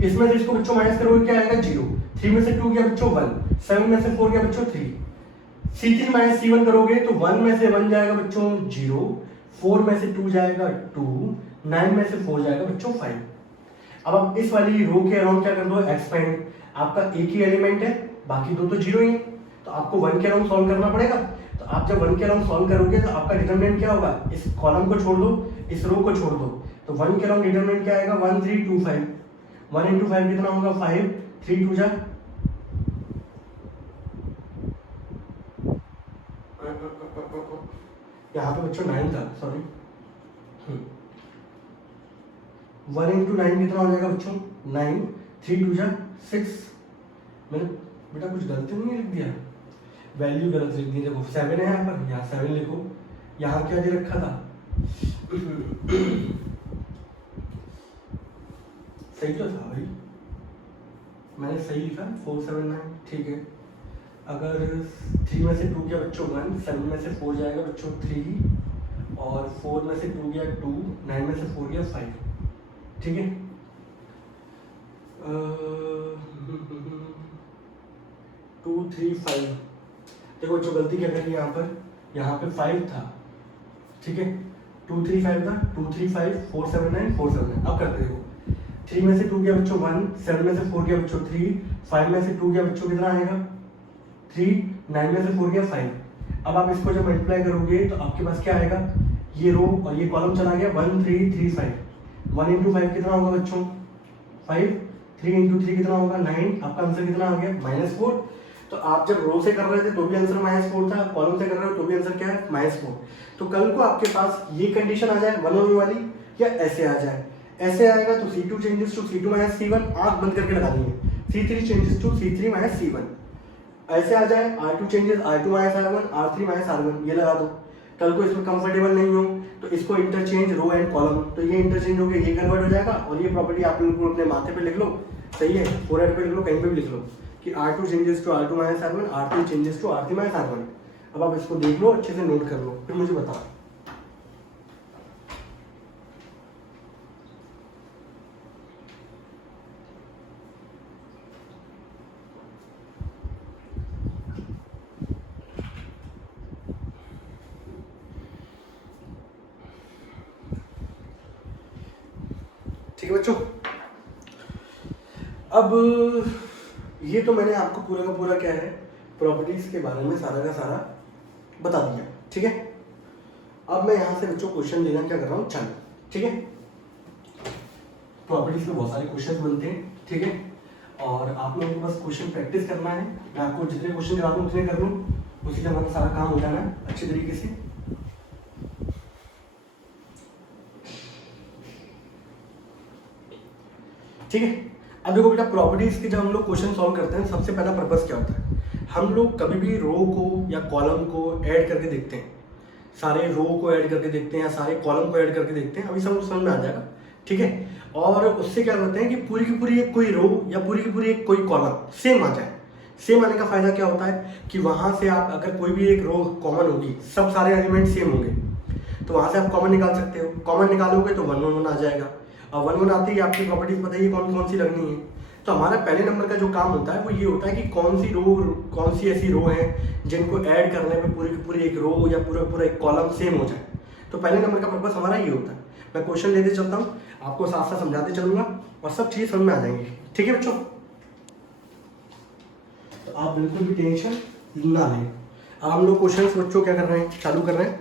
इसमें से इसको बच्चों माइनस करोगे क्या आएगा 0। 3 में से 2 गया बच्चों 1, 7 में से 4 गया बच्चों 3। C3 माइनस C1 करोगे तो 1 में से 1 जाएगा बच्चों 0, 4 में से 2 जाएगा 2, 9 में से 4 जाएगा बच्चों 5। अब आप इस वाली रो के अराउंड क्या कर दो एक्सपेंड, आपका एक ही एलिमेंट है बाकी दो तो 0 ही है, तो आपको 1 के अराउंड सॉल्व करना पड़ेगा। तो आप जब 1 के अराउंड सॉल्व करोगे तो आपका डिटरमिनेंट क्या होगा, इस कॉलम को छोड़ दो, इस रो को छोड़ दो, तो 1 के अराउंड डिटरमिनेंट क्या आएगा 1 3 2 5। 1 into 5 कितना होगा 5, 3 2 जा, यहाँ पे बच्चों 9 था सॉरी, 1 into 9 कितना हो जाएगा बच्चों 9, 3 2 जा 6। मैंने बेटा कुछ गलती नहीं लिख दिया, वैल्यू गलत लिख दी, देखो 7 है यहाँ पर, यहाँ 7 लिखो, यहाँ क्या दे रखा था सही तो था भाई, मैंने सही लिखा 479, ठीक है। अगर 3 में से 2 गया बच्चों 1, 7 में से 4 जाएगा बच्चों 3, और 4 में से 2 गया 2, 9 में से 4 गया 5, ठीक है। 2 3 5, देखो बच्चों गलती क्या करी यहाँ पे 5 था, ठीक है, 2 3 5 था, 2 3 5 4 7 9 4 7 9। अब करते देखो, 3 में से 2 गया बच्चों 1, 7 में से 4 गया बच्चों 3, 5 में से 2 गया बच्चों कितना आएगा 3, 9 में से 4 गया 5। अब आप इसको जब मल्टीप्लाई करोगे तो आपके पास क्या आएगा, ये रो और ये कॉलम चला गया 1 3 3 5। 1 into 5 कितना होगा बच्चों 5, 3 into 3 कितना होगा 9। आपका आंसर कितना आ गया -4। तो आप जब रो से कर रहे थे तो भी आंसर -4 था, कॉलम से कर रहे हो तो भी आंसर क्या है -4। तो कल को आपके पास ये कंडीशन आ जाए 1 over वाली, या ऐसे आ जाए, ऐसे आएगा तो C2 changes to C2 minus C1, आंख बंद करके लगानी है, C3 changes to C3 minus C1। ऐसे आ जाए R2 changes R2 minus R1, R3 minus R1, ये लगा दो। कल को इसमें कंफर्टेबल नहीं हो तो इसको इंटरचेंज रो एंड कॉलम, तो ये इंटरचेंज हो गया, ये कन्वर्ट हो जाएगा, और ये प्रॉपर्टी आप लोग अपने माथे पे लिख लो, सही है, फोरहेड पे लिख लो, कहीं पे भी लिख लो कि R2 changes to R2 minus R1, R3 changes to R3 minus R1। अब आप इसको देख लो, अच्छे से नोट कर लो, फिर मुझे बताओ। ठीक है बच्चों। अब ये तो मैंने आपको पूरा का पूरा क्या है प्रॉपर्टीज के बारे में सारा का सारा बता दिया, ठीक है। अब मैं यहाँ से बच्चों क्वेश्चन लेना क्या कर रहा हूँ चालू, ठीक है। प्रॉपर्टीज में बहुत सारे क्वेश्चन बनते हैं, ठीक है, और आप लोगों को बस क्वेश्चन प्रैक्टिस करना है। मैं आपको जितने क्वेश्चन करा दूँ उतने कर लूँ, उसी से हमारा सारा काम हो जाना है अच्छे तरीके से। ठीक है, अब देखो बेटा प्रॉपर्टीज के जब हम लोग क्वेश्चन सॉल्व करते हैं सबसे पहला पर्पस क्या होता है, हम लोग कभी भी रो को या कॉलम को ऐड करके देखते हैं, सारे रो को ऐड करके देखते हैं या सारे कॉलम को ऐड करके देखते हैं, अभी सब समझ में आ जाएगा, ठीक है। और उससे क्या करते हैं कि पूरी की पूरी एक कोई रो या पूरी की पूरी एक कोई कॉलम सेम आ जाए। सेम आने का फायदा क्या होता है कि वहां से आप अगर कोई भी एक रो कॉमन होगी, सब सारे एलिमेंट सेम होंगे, तो वहां से आप कॉमन निकाल सकते हो। कॉमन निकालोगे तो 1 1 1 आ जाएगा, और 1 1 आते ही आपकी प्रॉपर्टीज बताइए कौन कौन सी लगनी है। तो हमारा पहले नंबर का जो काम होता है वो ये होता है कि कौन सी ऐसी रो है जिनको ऐड करने पे पूरी की पूरी एक रो या पूरा एक कॉलम सेम हो जाए। तो पहले नंबर का पर्पस हमारा ये होता है। मैं क्वेश्चन लेते चलता हूँ, आपको साथ साथ समझाते चलूंगा और सब चीज़ समझ में आ जाएंगी, ठीक है बच्चों। तो आप बिल्कुल भी टेंशन ना लें। अब हम लोग क्वेश्चन बच्चों क्या कर रहे हैं, चालू कर रहे हैं,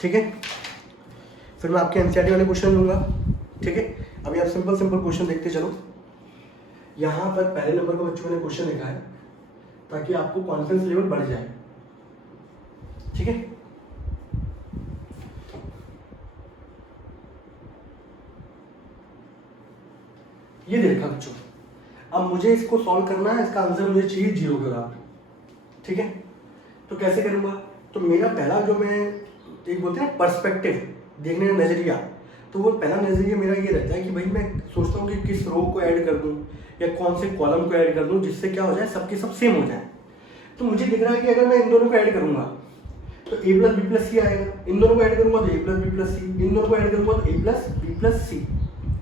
ठीक है। फिर मैं आपके एनसीईआरटी वाले क्वेश्चन लूंगा, ठीक है। अभी आप सिंपल क्वेश्चन देखते चलो। यहाँ पर पहले नंबर का बच्चों ने क्वेश्चन लिखा है ताकि आपको कॉन्फिडेंस लेवल बढ़ जाए, ठीक है। ये देखा बच्चों, अब मुझे इसको सॉल्व करना है, इसका आंसर मुझे चाहिए 0 के बराबर, ठीक है। तो कैसे करूंगा, तो मेरा पहला जो मैं एक बोलते हैं पर्सपेक्टिव देखने का नजरिया, तो वो पहला नजरिया मेरा ये रहता है कि भाई मैं सोचता हूँ कि किस रो को ऐड कर दूं या कौन से कॉलम को ऐड कर दूं जिससे क्या हो जाए सबके सब सेम हो जाए। तो मुझे दिख रहा है कि अगर मैं इन दोनों को ऐड करूंगा तो a प्लस बी प्लस सी आएगा, इन दोनों को ऐड करूंगा तो a प्लस बी प्लस सी, इन दोनों को ऐड करूंगा तो a प्लस बी प्लस सी।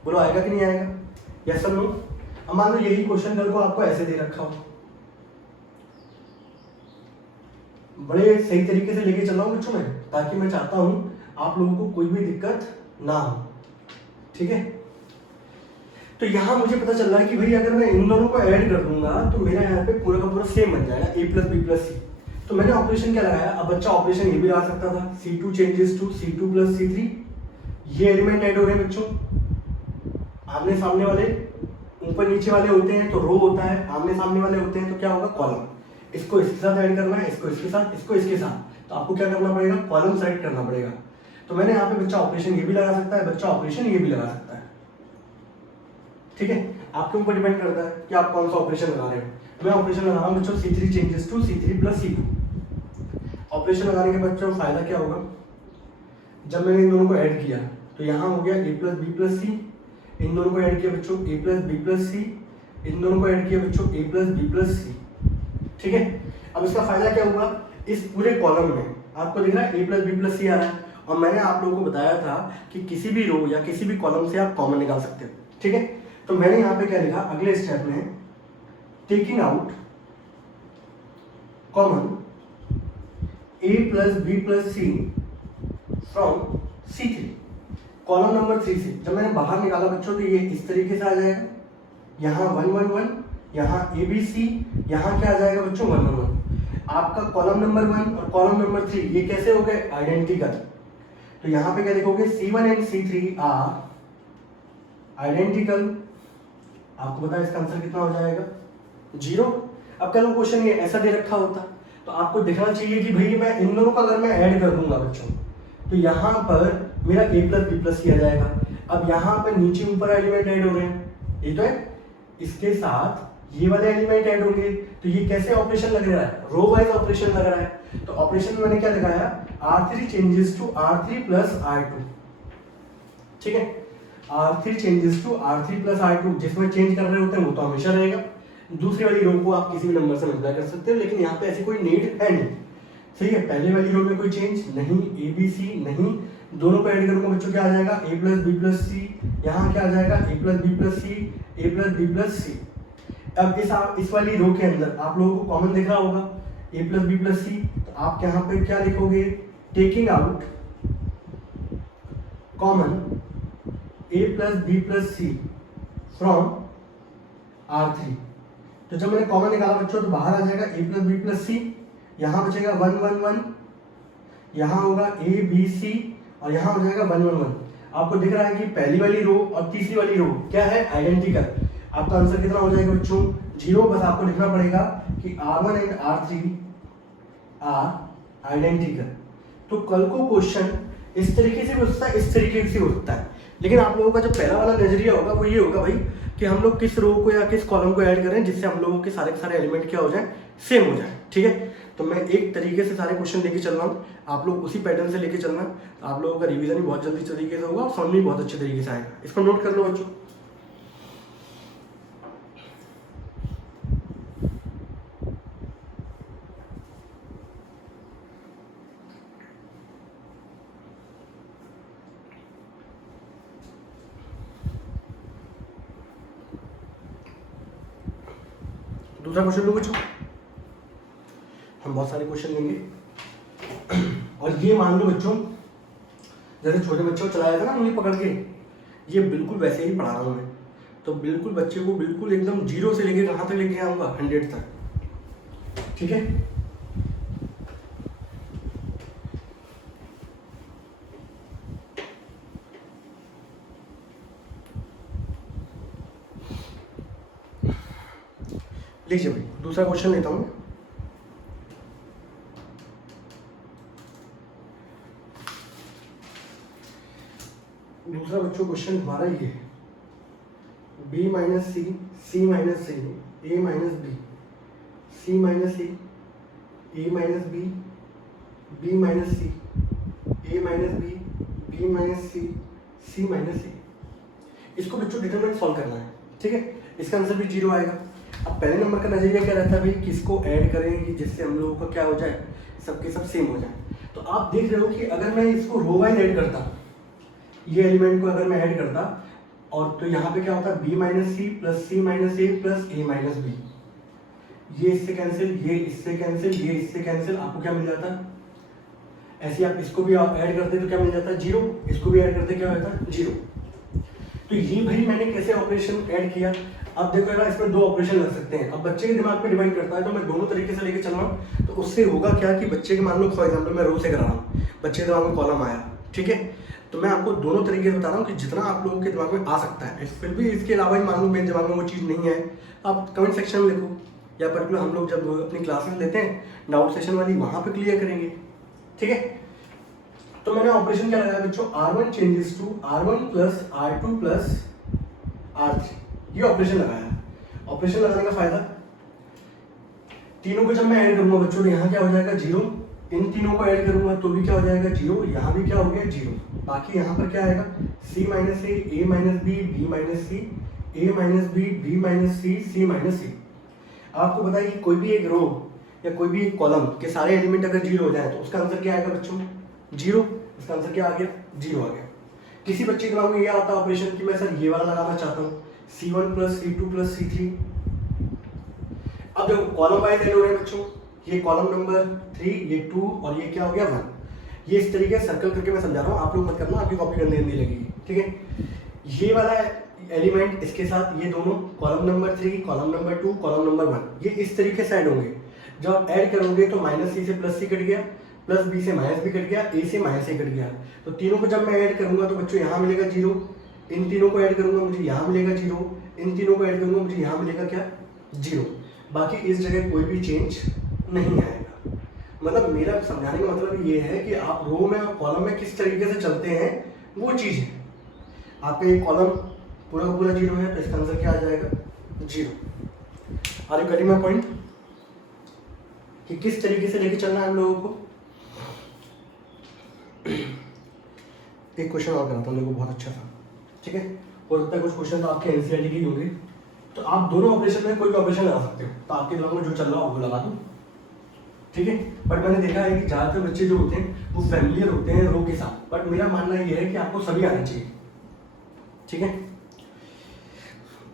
बोलो आएगा कि नहीं आएगा, यस और नो। अब मान लो यही क्वेश्चन कल को आपको ऐसे दे रखा हो, बड़े सही तरीके से लेके चल रहा हूँ बच्चों मैं, ताकि मैं चाहता हूँ आप लोगों को कोई भी दिक्कत ना हो, ठीक है। तो यहाँ मुझे पता चल रहा है कि भाई अगर मैं इन दोनों को ऐड कर दूंगा तो मेरा यहाँ पे पूरा का पूरा सेम बन जाएगा a plus b plus c. तो मैंने ऑपरेशन क्या लगाया, अब बच्चा ऑपरेशन ये भी लगा सकता था, C2 changes to C2 plus C3। ये एलिमेंट ऐड हो रहे हैं बच्चों, आमने सामने वाले ऊपर नीचे वाले होते हैं तो रो होता है, आमने सामने वाले होते हैं तो क्या होगा कॉलम। इसको इसके साथ ऐड करना है, इसको इसके साथ, इसको इसके साथ, तो आपको क्या करना पड़ेगा, कॉलम सेलेक्ट करना पड़ेगा। तो मैंने यहाँ पे बच्चा ऑपरेशन ये भी लगा सकता है, बच्चा ऑपरेशन ये भी लगा सकता है, ठीक है। आपके ऊपर डिपेंड करता है कि आप कौन सा ऑपरेशन लगा रहे हो। मैं ऑपरेशन लगा रहा हूँ बच्चों C3 changes to C3 plus C2। Operation लगाने के बच्चों फायदा क्या होगा, जब मैंने इन दोनों को ऐड किया तो यहाँ हो गया a प्लस बी प्लस सी, इन दोनों को ऐड किया बच्चों a प्लस बी प्लस सी, इन दोनों को ऐड किया बच्चों a प्लस बी प्लस सी, ठीक है। अब इसका फायदा क्या हुआ, इस पूरे कॉलम में आपको दिख रहा है a प्लस बी प्लस सी आ रहा है, और मैंने आप लोगों को बताया था कि किसी भी रो या किसी भी कॉलम से आप कॉमन निकाल सकते हो, ठीक है। तो मैंने यहाँ पे क्या लिखा, अगले स्टेप में taking out common a plus b plus c from C3, column number 3 से जब मैंने बाहर निकाला बच्चों तो ये इस तरीके से आ जाएगा, यहाँ 1 1 1, यहाँ ABC, यहाँ क्या आ जाएगा बच्चों 1 1 1। आपका कॉलम नंबर 1 और कॉलम नंबर 3 ये कैसे हो गए, आइडेंटिकल। तो यहाँ पे क्या देखोगे, C1 and C3 are identical. आपको पता है इसका आंसर कितना हो जाएगा 0। अब कल क्वेश्चन ये ऐसा दे रखा होता तो आपको दिखना चाहिए कि भाई मैं इन दोनों का अगर मैं ऐड कर दूंगा बच्चों तो यहाँ पर मेरा a प्लस बी प्लस सी आ जाएगा। अब यहाँ पर नीचे ऊपर एलिमेंट ऐड हो रहे हैं, ये तो है, इसके साथ ये वाले एलिमेंट ऐड होंगे, तो ये कैसे ऑपरेशन लग रहा है, रो वाइज ऑपरेशन लग रहा है। तो ऑपरेशन में मैंने क्या लगाया, R3 changes to R3 plus R2, ठीक है। R3 changes to R3 plus R2, जिसमें चेंज कर रहे होते हैं वो तो हमेशा रहेगा। दूसरी वाली रो को आप किसी भी नंबर से मल्टीप्लाई कर सकते हो, लेकिन यहाँ पे ऐसी कोई नीड है नहीं, सही है। पहले वाली रो में कोई चेंज नहीं, ABC नहीं, दोनों को ऐड करूंगा बच्चों क्या आ जाएगा a plus b plus c, यहाँ क्या आ जाएगा a plus b plus c, a plus b plus c. अब इस वाली रो के अंदर आप लोगों को कॉमन दिख रहा होगा a plus b plus c, तो आप यहाँ पे क्या लिखोगे, taking out common a plus b plus c from R3। तो जब मैंने कॉमन निकाला बच्चों तो बाहर आ जाएगा a plus b plus c, यहाँ बचेगा 1 1 1, यहाँ होगा a b c और यहाँ हो जाएगा 1 1 1। आपको दिख रहा है कि पहली वाली रो और तीसरी वाली रो क्या है, आइडेंटिकल। आपका आंसर कितना हो जाएगा बच्चों, 0। बस आपको लिखना पड़ेगा कि R1 and R3 are identical. तो कल को क्वेश्चन इस तरीके से भी हो सकता है, इस तरीके से हो सकता है, लेकिन आप लोगों का जो पहला वाला नजरिया होगा वो ये होगा भाई कि हम लोग किस रो को या किस कॉलम को ऐड करें जिससे हम लोगों के सारे एलिमेंट क्या हो जाए, सेम हो जाए। ठीक है, तो मैं एक तरीके से सारे क्वेश्चन लेके चल रहा हूँ, आप लोग उसी पैटर्न से लेके चलना। आप लोगों का रिवीजन भी बहुत जल्दी तरीके से होगा और समझ भी बहुत अच्छे तरीके से आएगा। इसको नोट कर लो बच्चों। दूसरा क्वेश्चन लो बच्चों, हम बहुत सारे क्वेश्चन लेंगे और ये मान लो बच्चों जैसे छोटे बच्चों को चलाया था ना उंगली पकड़ के, ये बिल्कुल वैसे ही पढ़ा रहा हूँ मैं। तो बिल्कुल बच्चे को बिल्कुल एकदम 0 से लेके कहाँ तक लेके आऊँगा, 100 तक। ठीक है, लीजिए भाई दूसरा क्वेश्चन लेता हूँ। दूसरा बच्चों क्वेश्चन हमारा ये है, b माइनस सी, सी माइनस सी, ए माइनस बी, सी माइनस सी, ए माइनस बी, बी माइनस सी, ए माइनस बी, बी माइनस सी, सी माइनस सी। इसको बच्चों डिटरमिनेंट सॉल्व करना है। ठीक है, इसका आंसर भी 0 आएगा। अब पहले नंबर का नजरिया क्या रहता है भाई, किसको ऐड करें कि जिससे हम लोगों का क्या हो जाए, सबके सब सेम हो जाए। तो आप देख रहे हो कि अगर मैं इसको रो वाइज ऐड करता, ये एलिमेंट को अगर मैं ऐड करता और तो यहाँ पे क्या होता है, b माइनस सी प्लस सी माइनस ए प्लस ए माइनस बी, ये इससे कैंसिल, ये इससे कैंसिल, ये इससे कैंसिल, आपको क्या मिल जाता है। ऐसे आप इसको भी ऐड करते तो क्या मिल जाता है, 0, इसको भी ऐड करते क्या होता है, 0। तो ये भाई मैंने कैसे ऑपरेशन ऐड किया। अब देखो यार इसमें 2 ऑपरेशन लग सकते हैं। अब बच्चे के दिमाग पे डिपेंड करता है, तो मैं दोनों तरीके से लेके चल रहा हूँ। तो उससे होगा क्या कि बच्चे के मान लो फॉर एग्जाम्पल मैं रो से करा रहा हूँ, बच्चे के दिमाग में कॉलम आया। ठीक है, तो मैं आपको दोनों तरीके से बता रहा हूँ कि जितना आप लोगों के दिमाग में आ सकता है। फिर भी इसके अलावा ही मान लो मेरे दिमाग में वो चीज़ नहीं है, आप कमेंट सेक्शन में लिखो, या पर्टिकुलर हम लोग जब अपनी क्लासेस लेते हैं डाउट सेशन वाली, वहाँ पे क्लियर करेंगे। ठीक है, तो मैंने ऑपरेशन क्या लगाया बच्चों, R1 changes to R1 plus R2 plus R3, ये ऑपरेशन लगाया। ऑपरेशन लगाने का फायदा, तीनों को जब मैं ऐड करूंगा बच्चों तो यहाँ क्या हो जाएगा, 0। इन तीनों को ऐड करूंगा तो भी क्या हो जाएगा, 0। यहाँ भी क्या हो गया, 0। बाकी यहाँ पर क्या आएगा, c माइनस ए माइनस बी, बी माइनस सी, ए माइनस बी, बी माइनस सी, सी माइनस सी। आपको पता है कि कोई भी एक रो या कोई भी एक कॉलम के सारे एलिमेंट अगर 0 हो जाए तो उसका आंसर क्या आएगा बच्चों, 0। इसका आंसर क्या आ गया, 0 आ गया। किसी बच्चे के दिमाग में ये आता है ऑपरेशन कि मैं सर ये वाला लगाना चाहता हूँ, C1 plus C2 plus C3। अब देखो कॉलम वाइज ऐड हो रहे हैं बच्चों, ये कॉलम नंबर 3, ये 2 और ये क्या हो गया 1। ये इस तरीके से सर्कल करके मैं समझा रहा हूँ, आप लोग मत करना, आपकी कॉपी करने नहीं लगेगी। ठीक है, ये वाला एलिमेंट इसके साथ ये दोनों column number 3, column number 2, column number 1, ये इस तरीके से ऐड होंगे। जब आप ऐड करोगे तो माइनस सी से प्लस सी कट गया, प्लस बी से माइनस बी कट गया, ए से माइनस ए कट गया। तो तीनों को जब मैं ऐड करूंगा तो बच्चों यहाँ मिलेगा 0, इन तीनों को ऐड करूंगा मुझे यहाँ मिलेगा 0, इन तीनों को ऐड करूंगा मुझे यहाँ मिलेगा क्या, 0। बाकी इस जगह कोई भी चेंज नहीं आएगा। मतलब मेरा समझाने का मतलब ये है कि आप रो में और कॉलम में किस तरीके से चलते हैं वो चीज़ है। आपका ये कॉलम पूरा का पूरा 0 है तो इसका आंसर क्या आ जाएगा, 0। Are you getting my point कि किस तरीके से लेके चलना है हम लोगों को। एक क्वेश्चन और कराता हूँ, देखो बहुत अच्छा था। ठीक है, हो सकता है कुछ क्वेश्चन तो आपके एनसीईआरटी के ही होंगे, तो आप दोनों ऑपरेशन में कोई भी ऑपरेशन लगा सकते हो, तो आपके दिमाग में जो चल रहा हो वो लगा दो। ठीक है, बट मैंने देखा है कि ज़्यादातर बच्चे जो होते हैं वो फैमिलियर होते हैं रो के साथ, बट मेरा मानना ये है कि आपको सभी आने चाहिए। ठीक है,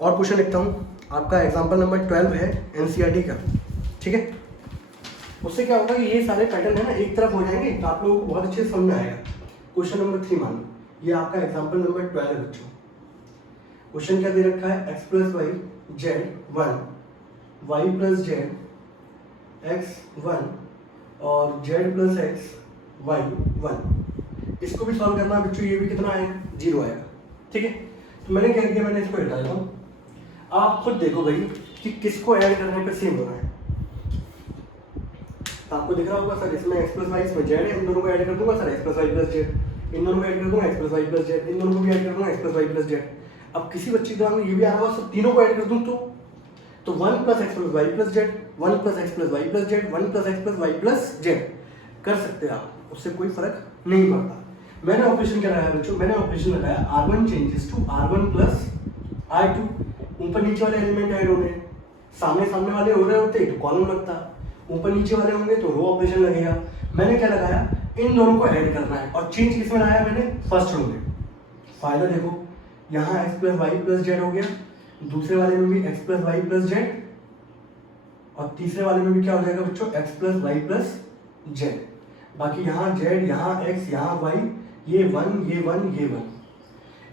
और क्वेश्चन लिखता हूँ, आपका एग्जाम्पल नंबर 12 है एनसीईआरटी का। ठीक है, उससे क्या होगा कि ये सारे पैटर्न है ना एक तरफ हो जाएंगे तो आप लोगों को बहुत अच्छे से समझ में आएगा। क्वेश्चन नंबर 3 मान लो, ये आपका एग्जाम्पल नंबर 12 है बच्चों। क्वेश्चन क्या दे रखा है, x plus y z 1, y plus z x 1 और जेड प्लस एक्स वाई 1। इसको भी सॉल्व करना बच्चों, ये भी कितना आएगा, 0 आएगा। ठीक है, तो मैंने क्या किया, मैंने इसको हटा दिया। आप खुद देखो भाई कि किसको ऐड करने पे सेम हो रहा है। तो आपको दिख रहा होगा सर इसमें एक्स प्लस वाई, इसमें जेड है, इन दोनों को ऐड कर दूंगा sir x plus y plus z, इन दोनों को ऐड कर दूंगा x plus y plus z, इन दोनों को भी ऐड कर दूंगा x plus y plus z. अब किसी बच्चे के दिमाग में ये भी आ रहा होगा सब तीनों को ऐड कर दूं तो 1 plus x plus y plus z, 1 plus x plus y plus z, 1 plus x plus y plus z कर सकते हैं आप, उससे कोई फर्क नहीं पड़ता। मैंने ऑपरेशन क्या लगाया बच्चों, मैंने ऑपरेशन लगाया R1 changes to R1 plus R2। ऊपर नीचे वाले एलिमेंट ऐड हो रहे, सामने सामने वाले हो रहे होते तो कॉलम लगता, ऊपर नीचे वाले होंगे तो रो ऑपरेशन लगेगा। मैंने क्या लगाया, इन दोनों को ऐड करना है और चेंज किसमें लाया मैंने, फर्स्ट रो में। फायदा देखो, यहाँ x plus y plus z हो गया, दूसरे वाले में भी x plus y plus z, और तीसरे वाले में भी क्या हो जाएगा बच्चों, x plus y plus z. बाकी यहाँ जेड, यहाँ एक्स, यहाँ वाई, ये 1 ये 1 ये 1।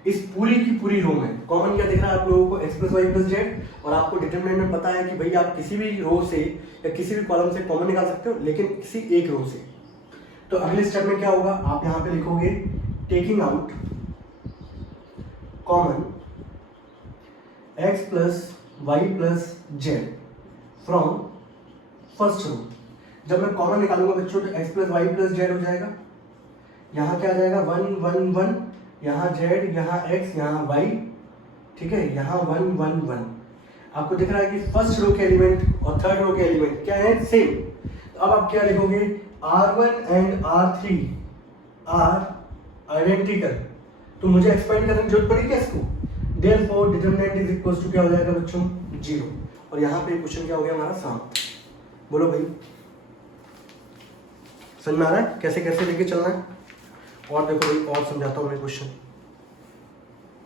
इस पूरी की पूरी रो में कॉमन क्या दिख रहा है आप लोगों को, x plus y plus z. और आपको डिटरमिनेंट में पता है कि भाई आप किसी भी रो से या किसी भी कॉलम से कॉमन निकाल सकते हो, लेकिन किसी एक रो से। तो अगले स्टेप में क्या होगा, आप यहाँ पे लिखोगे taking out common x plus y plus z from first row. जब मैं कॉमन निकालूंगा बच्चों तो x plus y plus z हो जाएगा, यहाँ क्या आ जाएगा 1 1 1, यहाँ जेड, यहाँ एक्स, यहाँ वाई, ठीक है, यहाँ 1 1 1। आपको दिख रहा है कि फर्स्ट रो के एलिमेंट और थर्ड रो के एलिमेंट क्या है, सेम। तो अब आप क्या लिखोगे, R1 and R3 are identical. तो मुझे एक्सपेंड करने की जरूरत पड़ेगी क्या इसको, therefore determinant is equals to क्या हो जाएगा बच्चों, 0। और यहाँ पे क्वेश्चन क्या हो गया हमारा, समाप्त। बोलो भाई समझ में आ रहा है कैसे कैसे लेके चलना है। और देखो भाई और समझाता हूँ मैं क्वेश्चन।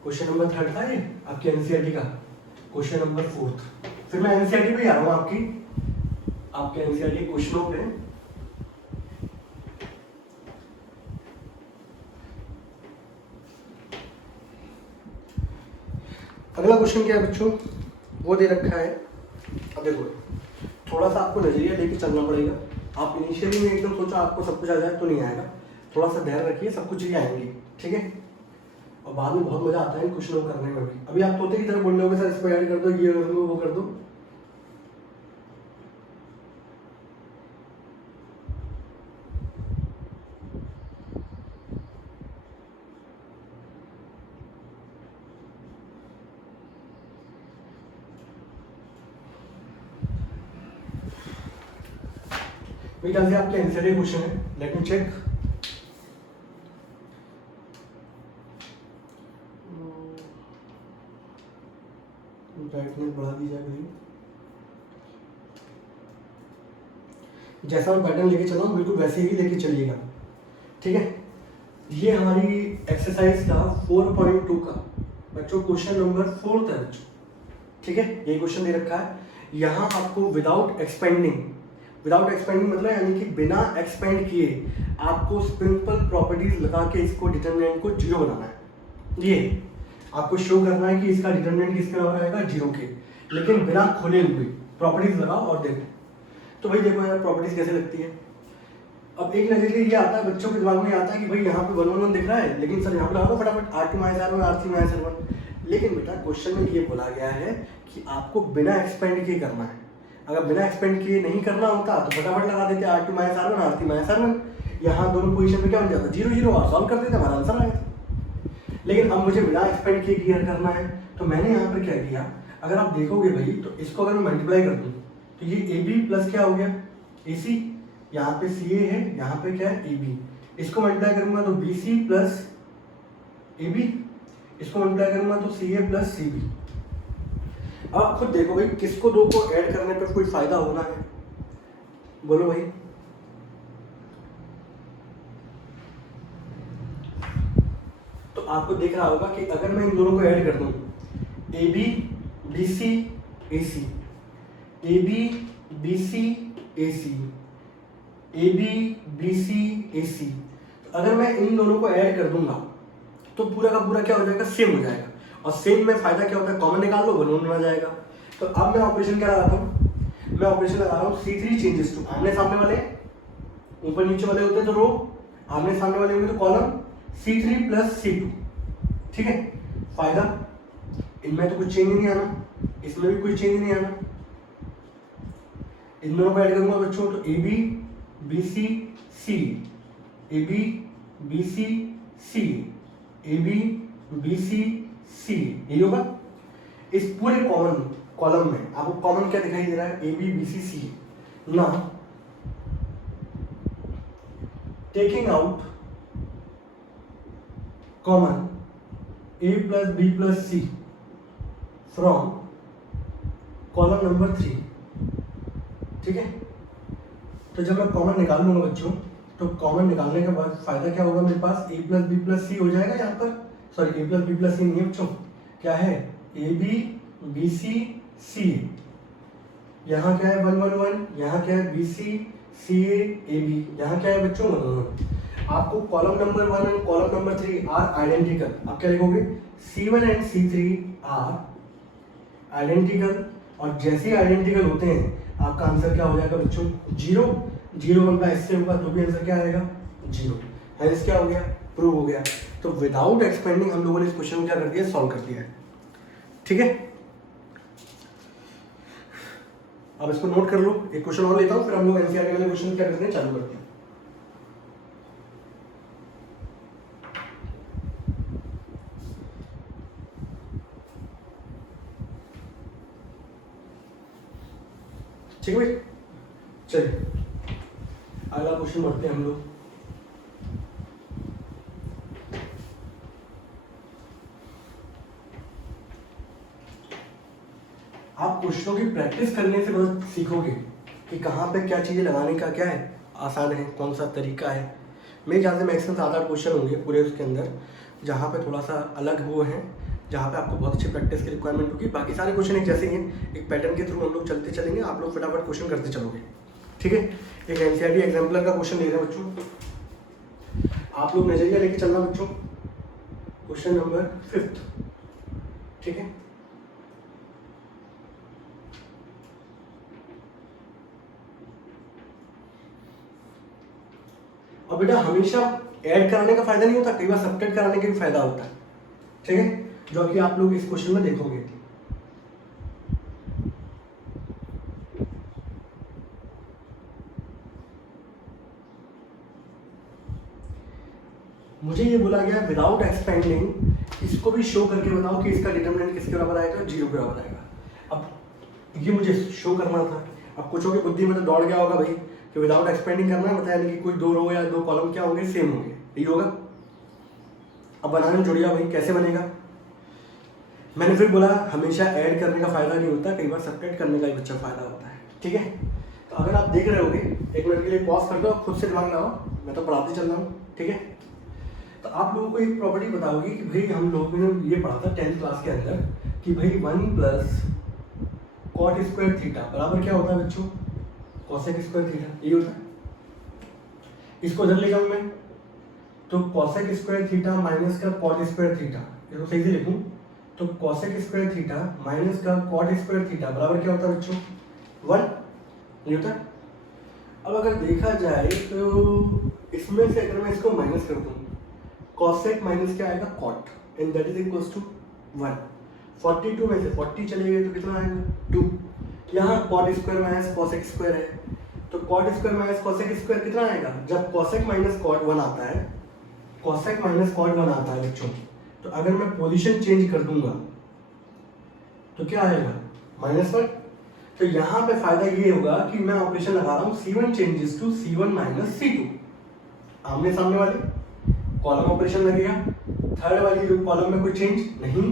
क्वेश्चन नंबर 3 था ये आपकी एनसीईआरटी का, क्वेश्चन नंबर 4। फिर मैं एनसीईआरटी पे आ रहा हूँ आपके एनसीईआरटी क्वेश्चनों पे। अगला क्वेश्चन क्या है बच्चों, वो दे रखा है। अब देखो थोड़ा सा आपको नजरिया लेके चलना पड़ेगा। आप इनिशियली में एकदम सोचा आपको सब कुछ आ जाए तो नहीं आएगा, थोड़ा सा ध्यान रखिए, सब कुछ चीजें आएंगी, ठीक है। और बाद में बहुत मजा आता है क्वेश्चनों करने में भी। अभी आप तोते की तरह बोल रहे होगे सर इसको ऐड कर दो, ये कर दो, वो कर दो। मेरे ख्याल से आपके आंसर क्वेश्चन है, लेट मी चेक। ब्राइटनेस बढ़ा दी जाए भाई, जैसा मैं पैटर्न लेके चला हूँ बिल्कुल वैसे ही लेके चलिएगा, ठीक है। ये हमारी एक्सरसाइज का 4.2 का बच्चों क्वेश्चन नंबर 4 था बच्चों, ठीक है। ये क्वेश्चन दे रखा है, यहाँ आपको विदाउट एक्सपेंडिंग मतलब यानी कि बिना एक्सपेंड किए आपको सिंपल प्रॉपर्टीज लगा के इसको डिटरमिनेंट को 0 बनाना है। ये आपको शो करना है कि इसका डिटरमिनेंट किसके बराबर आएगा, 0 के, लेकिन बिना खोले हुए प्रॉपर्टीज लगाओ और देखो। तो भाई देखो यार प्रॉपर्टीज कैसे लगती है। अब एक नजरिए ये आता है बच्चों के दिमाग में आता है कि भाई यहाँ पे 1 1 1 दिख रहा है, लेकिन सर यहाँ पे लगा दो फटाफट R2 - R1 R3 - R1। लेकिन बेटा क्वेश्चन में ये बोला गया है कि आपको बिना एक्सपेंड किए करना है। अगर बिना एक्सपेंड किए नहीं करना होता तो फटाफट लगा देते R2 - R1 R3 - R1, यहाँ दोनों पोजीशन में क्या बन जाता, 0 0 और सॉल्व कर देते, हमारा आंसर आएगा। लेकिन अब मुझे बिना एक्सपेंड किए क्लियर करना है, तो मैंने यहाँ पर क्या किया, अगर आप देखोगे भाई तो इसको अगर मैं मल्टीप्लाई कर दूँ तो ये AB प्लस क्या हो गया AC, यहाँ पे CA है, यहाँ पे क्या है AB, इसको मल्टीप्लाई करूंगा तो BC प्लस AB, इसको मल्टीप्लाई करूंगा तो CA प्लस CB। अब आप खुद देखो भाई किसको दो को ऐड करने पे कोई फायदा होना है, बोलो भाई। तो आपको दिख रहा होगा कि अगर मैं इन दोनों को ऐड कर दूं AB BC AC, AB BC AC, AB BC AC, अगर मैं इन दोनों को ऐड कर दूंगा तो पूरा का पूरा क्या हो जाएगा, सेम हो जाएगा। और सेम में फायदा क्या होता है, कॉमन निकाल लो, वन आ जाएगा। तो अब मैं ऑपरेशन क्या लगाता हूँ, मैं ऑपरेशन लगा रहा हूँ C3 चेंजेस टू, आमने सामने वाले ऊपर नीचे वाले होते हैं तो रो, आमने सामने वाले होंगे तो कॉलम, C3 प्लस C2, ठीक है। फायदा इनमें तो कुछ चेंज नहीं आना, इसमें भी कुछ चेंज नहीं आना, इन दोनों को ऐड करूंगा बच्चों तो AB BC C, AB BC C, AB BC C, यही होगा। इस पूरे कॉमन कॉलम में आपको कॉमन क्या दिखाई दे रहा है, AB BC C। ना taking out common A plus B plus C from column number 3, ठीक है। तो जब मैं कॉमन निकाल लूंगा बच्चों, तो कॉमन निकालने के बाद फायदा क्या होगा, मेरे पास A plus B plus C हो जाएगा यहाँ पर, sorry A plus B plus C नहीं है बच्चों, क्या है AB BC C, यहाँ क्या है 1 1 1, यहाँ क्या है BC CA AB, यहाँ क्या है बच्चों 1 1। आपको column number 1 and column number 3 are identical, आप क्या लिखोगे C1 and C3 are identical, और जैसे ही आइडेंटिकल होते हैं आपका आंसर क्या हो जाएगा बच्चों 0, 0 बनता है इससे होगा तो भी आंसर क्या आएगा 0, हेंस क्या हो गया, प्रूव हो गया। तो विदाउट एक्सपेंडिंग हम लोगों ने इस क्वेश्चन को क्या कर दिया, सॉल्व कर दिया है, ठीक है। अब इसको नोट कर लो, एक क्वेश्चन और लेता हूं, फिर हम लोग एनसीईआरटी वाले क्वेश्चन क्या करते हैं चालू करते हैं। ठीक है भाई, चलिए अगला क्वेश्चन बढ़ते हैं हम लोग। आप क्वेश्चनों की प्रैक्टिस करने से बहुत सीखोगे कि कहाँ पे क्या चीज़ें लगाने का क्या है आसान है, कौन सा तरीका है। मेरे ख्याल से मैक्सिमम 7-8 क्वेश्चन होंगे पूरे उसके अंदर, जहाँ पे थोड़ा सा अलग वो है, जहाँ पे आपको बहुत अच्छी प्रैक्टिस की रिक्वायरमेंट होगी। बाकी सारे क्वेश्चन एक जैसे ही हैं, एक पैटर्न के थ्रू हम लोग चलते चलेंगे, आप लोग फटाफट क्वेश्चन करते चलोगे, ठीक है। एक एनसीईआरटी एग्जाम्पलर का क्वेश्चन ले रहे हैं बच्चों, आप लोग नजरिया लेके चलना बच्चों। क्वेश्चन नंबर 5, ठीक है। और बेटा हमेशा ऐड कराने का फायदा नहीं होता, कई बार सब्ट्रैक्ट कराने का भी फायदा होता है, ठीक है, जो कि आप लोग इस क्वेश्चन में देखोगे। मुझे ये बोला गया विदाउट एक्सपेंडिंग इसको भी शो करके बताओ कि इसका डिटरमिनेंट किसके बराबर आएगा, 0 के बराबर आएगा। अब ये मुझे शो करना था। अब कुछ की बुद्धि में तो दौड़ गया होगा भाई कि विदाउट एक्सपेंडिंग करना है, बताया नहीं कि कोई 2 रो या 2 कॉलम क्या होंगे, सेम होंगे, यही होगा। अब बनाने में जुड़िया भाई कैसे बनेगा। मैंने फिर बोला हमेशा ऐड करने का फायदा नहीं होता, कई बार सब्ट्रैक्ट करने का ही बच्चा फायदा होता है, ठीक है। तो अगर आप देख रहे होगे 1 मिनट के लिए पॉज कर दो, खुद से दिमाग लगाओ, मैं तो पढ़ाते चल रहा हूँ, ठीक है। तो आप लोगों को एक प्रॉपर्टी बताओगी कि भाई हम लोगों ने ये पढ़ा था 10th क्लास के अंदर कि भाई 1 प्लस कॉट स्क्वायर थीटा बराबर क्या होता है बच्चों, कॉसेक स्क्वायर थीटा, यही होता है। इसको इधर ले जाऊं मैं तो कॉसेक स्क्वायर थीटा माइनस का कॉट स्क्वायर थीटा, इसको सही से लिखूं तो कॉसेक स्क्वायर थीटा माइनस का कॉट स्क्वायर थीटा बराबर क्या होता है बच्चों 1, नहीं होता। अब अगर देखा जाए तो इसमें से अगर मैं इसको माइनस कर दूं, कॉसेक माइनस क्या आएगा cot, and that is equals to 1। 42 में से 40 चले गए तो कितना आएगा 2। यहाँ cot square minus cosec square है, तो cot square minus cosec square कितना आएगा, जब कॉसेक माइनस कॉट 1 आता है, कॉसेक माइनस कॉट 1 आता है बच्चों, तो अगर मैं पोजीशन चेंज कर दूंगा तो क्या आएगा -1। तो यहाँ पे फायदा ये होगा कि मैं ऑपरेशन लगा रहा हूँ C1 changes to C1 minus C2, आमने सामने वाले कॉलम ऑपरेशन लगेगा, थर्ड वाली कॉलम में कोई चेंज नहीं,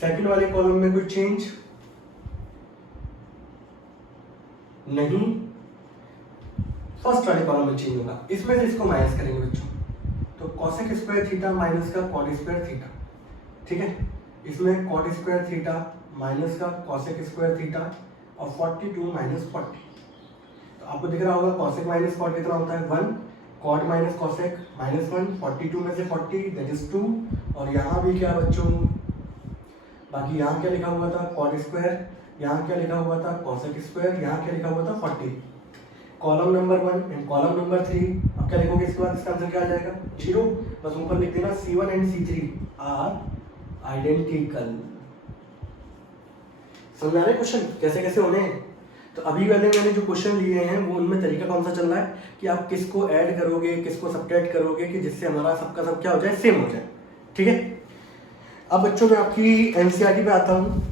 सेकंड वाले कॉलम में कोई चेंज नहीं, फर्स्ट वाले कॉलम में चेंज होगा। इसमें से इसको माइनस करेंगे बच्चों, तो कॉसेक स्क्वायर थीटा माइनस का कॉट स्क्वायर थीटा, ठीक है। इसमें कॉट स्क्वायर थीटा माइनस का कॉसेक स्क्वायर थीटा और 42 माइनस 40, तो आपको दिख रहा होगा कॉसेक माइनस कॉट कितना होता है 1, कॉट माइनस कॉसेक -1, 42 में से 40 दैट इज 2, और यहाँ भी क्या बच्चों बाकी यहाँ क्या लिखा हुआ था कॉट स्क्वायर, यहाँ क्या लिखा हुआ था कॉसेक स्क्वायर, यहाँ क्या लिखा हुआ था 40। Column number 1 and column number 3, अब क्या लिखोगे इसके बाद, इसका आंसर क्या आ जाएगा 0। बस ऊपर लिख देना C1 and C3 are identical. समझ आ रहे क्वेश्चन कैसे कैसे होने हैं। तो अभी वाले मैंने जो क्वेश्चन लिए हैं वो उनमें तरीका कौन सा चल रहा है कि आप किसको ऐड करोगे किसको सब्ट्रैक्ट करोगे कि जिससे हमारा सबका सब क्या हो जाए सेम हो जाए। ठीक है, अब बच्चों मैं आपकी एनसीईआरटी पे आता हूँ।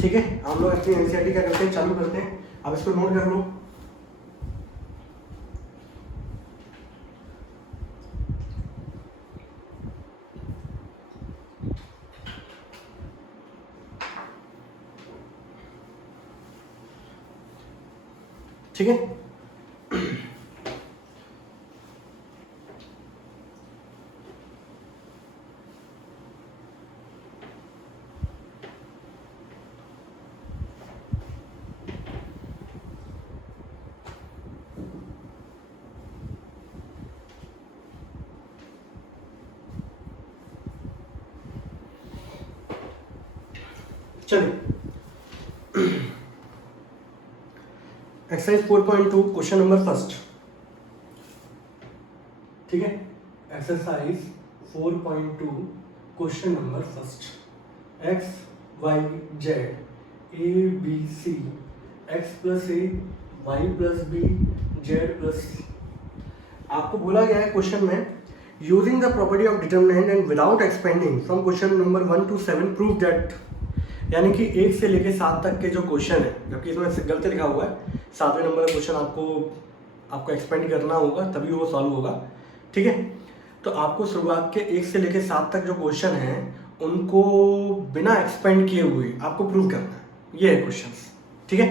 ठीक है, हम लोग अपनी एनसीईआरटी क्या करते हैं चालू करते हैं, आप इसको नोट कर लो। ठीक है, चलिए एक्सरसाइज 4.2 क्वेश्चन नंबर फर्स्ट। ठीक है, exercise 4.2 question number first. X y z a b c x plus a y plus b z plus c. आपको बोला गया है क्वेश्चन में using the property of determinant and without expanding from question number 1 to 7 prove that, यानी कि 1 से लेके 7 तक के जो क्वेश्चन है, जबकि इसमें गलत लिखा हुआ है 7वें नंबर का क्वेश्चन आपको एक्सपेंड करना होगा तभी वो सॉल्व होगा। ठीक है, तो आपको शुरुआत के 1 से लेके 7 तक जो क्वेश्चन हैं उनको बिना एक्सपेंड किए हुए आपको प्रूव करना है, ये है क्वेश्चन। ठीक है,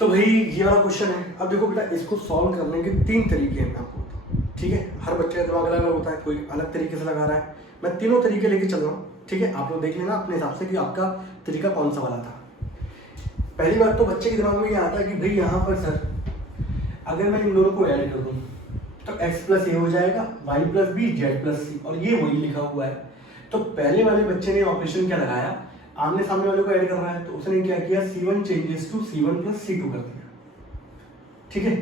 तो भाई ये वाला क्वेश्चन है। अब देखो बेटा, इसको सॉल्व करने के 3 तरीके हैं मैं आपको बताऊँ। ठीक है, हर बच्चे का दिमाग अलग अलग होता है, कोई अलग तरीके से लगा रहा है, मैं तीनों तरीके लेके चल रहा हूँ। ठीक है, आप लोग देख लेना अपने हिसाब से कि आपका तरीका कौन सा वाला था। पहली बात तो बच्चे के दिमाग में ये आता है कि भाई यहाँ पर सर अगर मैं इन दोनों को ऐड कर दूँ तो x प्लस ए हो जाएगा, y plus b z plus c, और ये वही लिखा हुआ है। तो पहले वाले बच्चे ने ऑपरेशन क्या लगाया, आमने सामने वाले को ऐड कर रहा है, तो उसने क्या किया C1 changes to C1 plus C2 कर दिया। ठीक है,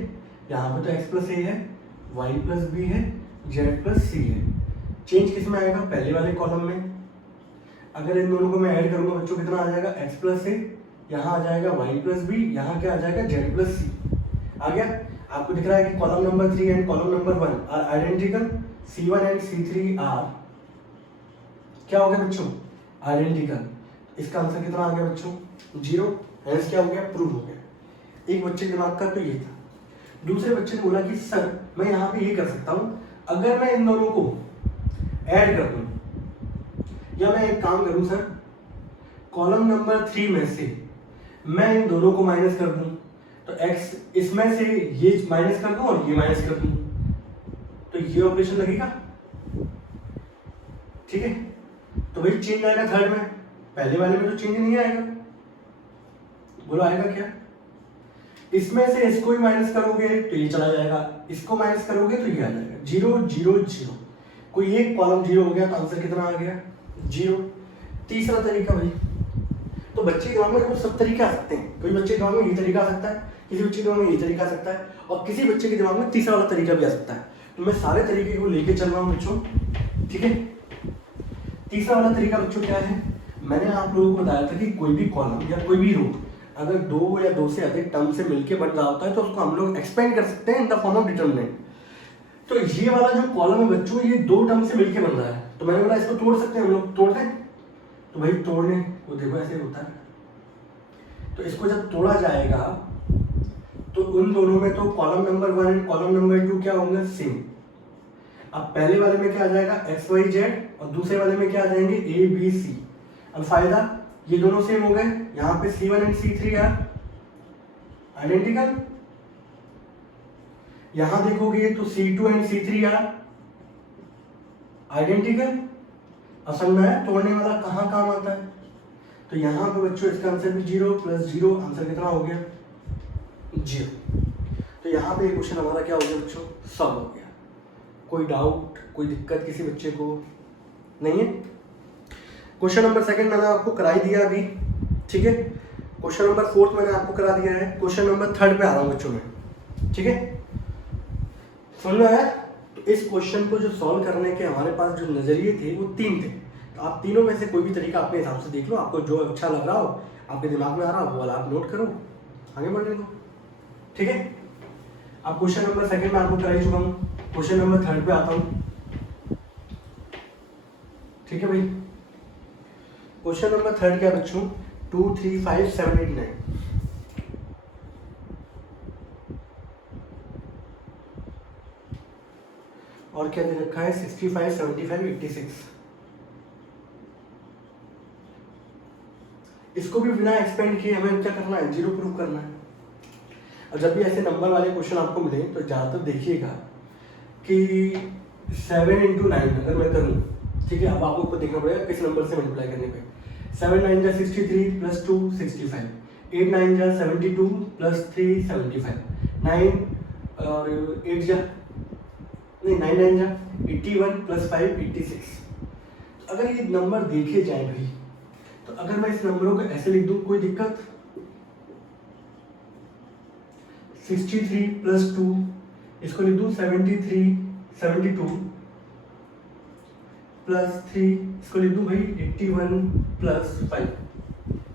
यहाँ पर तो x प्लस ए है, y प्लस बी है, z प्लस सी है। चेंज किस में आएगा, पहले वाले कॉलम में। अगर इन दोनों को मैं ऐड करूंगा बच्चों कितना आ जाएगा, x प्लस ए, यहाँ आ जाएगा y प्लस बी, यहाँ क्या आ जाएगा z प्लस सी। आ गया, आपको दिख रहा है कि column number 3 and column number 1 are identical, C1 and C3 are क्या हो गया बच्चों, आइडेंटिकल। इसका आंसर कितना आ गया बच्चों, 0। हेंस क्या हो गया, प्रूव हो गया। एक बच्चे के दिमाग का तो ये था। दूसरे बच्चे ने बोला कि सर मैं यहाँ पे ये कर सकता हूँ, अगर मैं इन दोनों को ऐड कर दूँ, या मैं एक काम करूँ सर, कॉलम नंबर 3 में से मैं इन दोनों को माइनस कर दूँ, तो x इसमें से ये माइनस कर दूँ और ये माइनस कर दूँ, तो ये ऑपरेशन लगेगा। ठीक है, तो भाई चेंज आएगा थर्ड में, पहले वाले में तो चेंज नहीं आएगा। बोलो आएगा क्या, इसमें से इसको ही माइनस करोगे तो ये चला जाएगा, इसको माइनस करोगे तो ये आ जाएगा 0 0 0। कोई एक कॉलम 0 हो गया तो आंसर कितना आ गया, 0। तीसरा तरीका भाई, तो बच्चे के दिमाग में देखो सब तरीके आ सकते हैं। कोई बच्चे के दिमाग में ये तरीका आ सकता है, किसी बच्चे के दिमाग में ये तरीका आ सकता है, और किसी बच्चे के दिमाग में तीसरा वाला तरीका भी आ सकता है। तो मैं सारे तरीके को लेके चल रहा हूँ बच्चों। ठीक है, तीसरा वाला तरीका बच्चों क्या है, मैंने आप लोगों को बताया था कि कोई भी कॉलम या कोई भी रो अगर 2 या 2 से अधिक टर्म से मिलकर बन रहा होता है तो उसको हम लोग एक्सपेंड कर सकते हैं in the form of determinant. तो ये वाला जो कॉलम है बच्चों, ये 2 टर्म से मिलकर बन रहा है, तो मैंने बोला इसको तोड़ सकते हैं हम लोग, तोड़ दें। तो भाई तोड़ने वो देखो ऐसे होता है, तो इसको जब तोड़ा जाएगा तो उन दोनों में तो column number 1 and column number 2 क्या होंगे, सेम। अब पहले वाले में क्या आ जाएगा, एक्स वाई जेड, और दूसरे वाले में क्या आ जाएंगे, ए बी सी। अब फायदा ये दोनों सेम हो गए, यहाँ पे C1 and C3 are identical, यहां देखोगे तो C2 and C3 are identical. असल में तोड़ने वाला कहाँ काम आता है, तो यहाँ पे बच्चों इसका आंसर भी 0 प्लस 0, आंसर कितना हो गया, 0। तो यहाँ पे क्वेश्चन हमारा क्या हो गया बच्चों, सॉल्व हो गया। कोई डाउट, कोई दिक्कत किसी बच्चे को नहीं है। क्वेश्चन नंबर सेकंड मैंने आपको करा ही दिया अभी, ठीक है। क्वेश्चन नंबर फोर्थ मैंने आपको करा दिया है। क्वेश्चन नंबर थर्ड पे आ रहा हूँ बच्चों में, ठीक है। समझ में आया? तो इस क्वेश्चन को जो सॉल्व करने के हमारे पास जो नजरिए थे वो 3 थे। तो आप तीनों में से कोई भी तरीका अपने हिसाब से देख लो, आपको जो अच्छा लग रहा हो, आपके दिमाग में आ रहा हो, वो वाला आप नोट करो, आगे बढ़ने दो, ठीक है। अब क्वेश्चन नंबर सेकंड में आपको करा ही चुका हूँ, क्वेश्चन नंबर थर्ड पे आता हूँ, ठीक है भाई। क्वेश्चन नंबर थर्ड क्या है बच्चों? 2 3 5 7 8 9। और क्या दे रखा है? 65 75 86। इसको भी बिना एक्सपेंड किए हमें क्या करना है? जीरो प्रूव करना है। और जब भी ऐसे नंबर वाले क्वेश्चन आपको मिले तो ज़्यादातर देखिएगा कि 7 × 9 अगर मैं करूँ, ठीक है। अब आपको खुद देखना पड़ेगा किस नंबर से मल्टीप्लाई करने पे। 7 9 जा 63 + 2 65, 8 9 जा 72 + 3 75, 9 और 8 जा नहीं 9 9 जा 81 + 5 86। तो अगर ये नंबर देखे जाए भाई, तो अगर मैं इस नंबरों को ऐसे लिख दूं, कोई दिक्कत? 63 + 2 इसको लिख दूं 72 + 3 इसको लिख दूं भाई 81 + 5।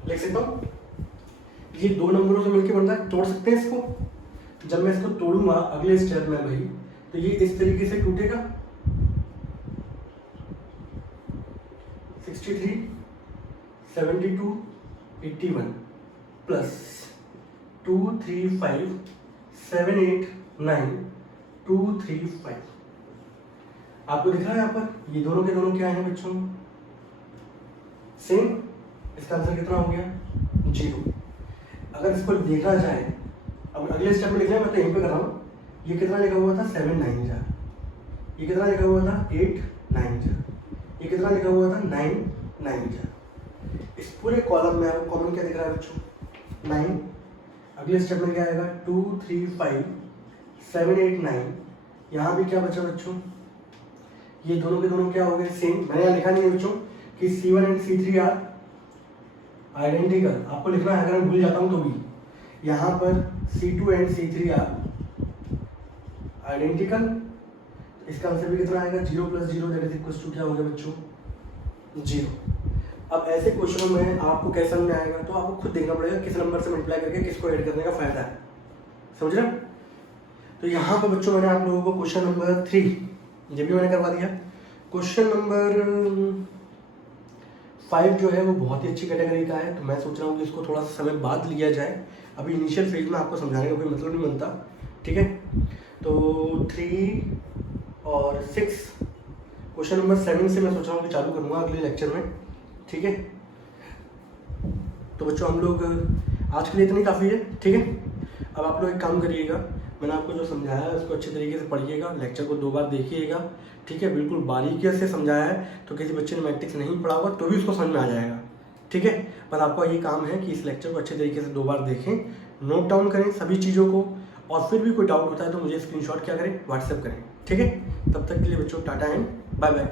लिख सकता हूं? ये दो नंबरों से मिलकर बनता है, तोड़ सकते हैं इसको। जब मैं इसको तोड़ूंगा अगले स्टेप में भाई, तो ये इस तरीके से टूटेगा। 63 72 81 प्लस 2 3 5 7 8 9 2 3 5। आपको दिख रहा है यहाँ पर ये दोनों के दोनों क्या है बच्चों? सेम। इसका आंसर कितना हो गया? 0। अगर इसको देखा जाए, अब अगले स्टेप में लिख रहे हैं, मैं तो यहीं पे कर रहा हूँ। ये कितना लिखा हुआ था? 7 9 जा। ये कितना लिखा हुआ था? 8 9 जा। ये कितना लिखा हुआ था? 9 9 जा। इस पूरे कॉलम में आपको कॉमन क्या दिख रहा है बच्चों? 9। अगले स्टेप में क्या आएगा? 2 3 5 7 8 9। यहाँ भी क्या बचा बच्चों? ये दोनों के दोनों क्या हो गए? सेम। मैंने यहाँ लिखा नहीं है बच्चों कि C1 and C3 are identical. आपको लिखना है, अगर मैं भूल जाता हूँ तो भी। यहाँ पर C2 and C3 are identical. इसका आंसर भी कितना आएगा? 0 + 0 दैट इज इक्वल टू क्या हो गया बच्चों? 0। अब ऐसे क्वेश्चनों में आपको कैसा समझ में आएगा, तो आपको खुद देखना पड़ेगा किस नंबर से मल्टीप्लाई करके किसको ऐड करने का फायदा है। समझ रहे? तो यहाँ पर बच्चों मैंने आप लोगों को क्वेश्चन नंबर 3 ये भी मैंने करवा दिया। क्वेश्चन नंबर 5 जो है वो बहुत ही अच्छी कैटेगरी का है, तो मैं सोच रहा हूँ कि इसको थोड़ा सा समय बाद लिया जाए। अभी इनिशियल फेज में आपको समझाने का कोई मतलब नहीं बनता, ठीक है। तो 3 और 6 क्वेश्चन नंबर 7 से मैं सोच रहा हूँ कि चालू करूँगा अगले लेक्चर में, ठीक है। तो बच्चों हम लोग आज के लिए इतनी काफ़ी है, ठीक है। अब आप लोग एक काम करिएगा, मैंने आपको जो समझाया है उसको अच्छे तरीके से पढ़िएगा, लेक्चर को 2 बार देखिएगा, ठीक है। बिल्कुल बारीकी से समझाया है, तो किसी बच्चे ने मैट्रिक्स नहीं पढ़ा होगा तो भी उसको समझ में आ जाएगा, ठीक है। पर आपका ये काम है कि इस लेक्चर को अच्छे तरीके से 2 बार देखें, नोट डाउन करें सभी चीज़ों को, और फिर भी कोई डाउट होता है तो मुझे स्क्रीनशॉट क्या करें? व्हाट्सएप करें, ठीक है। तब तक के लिए बच्चों टाटा एंड बाय बाय।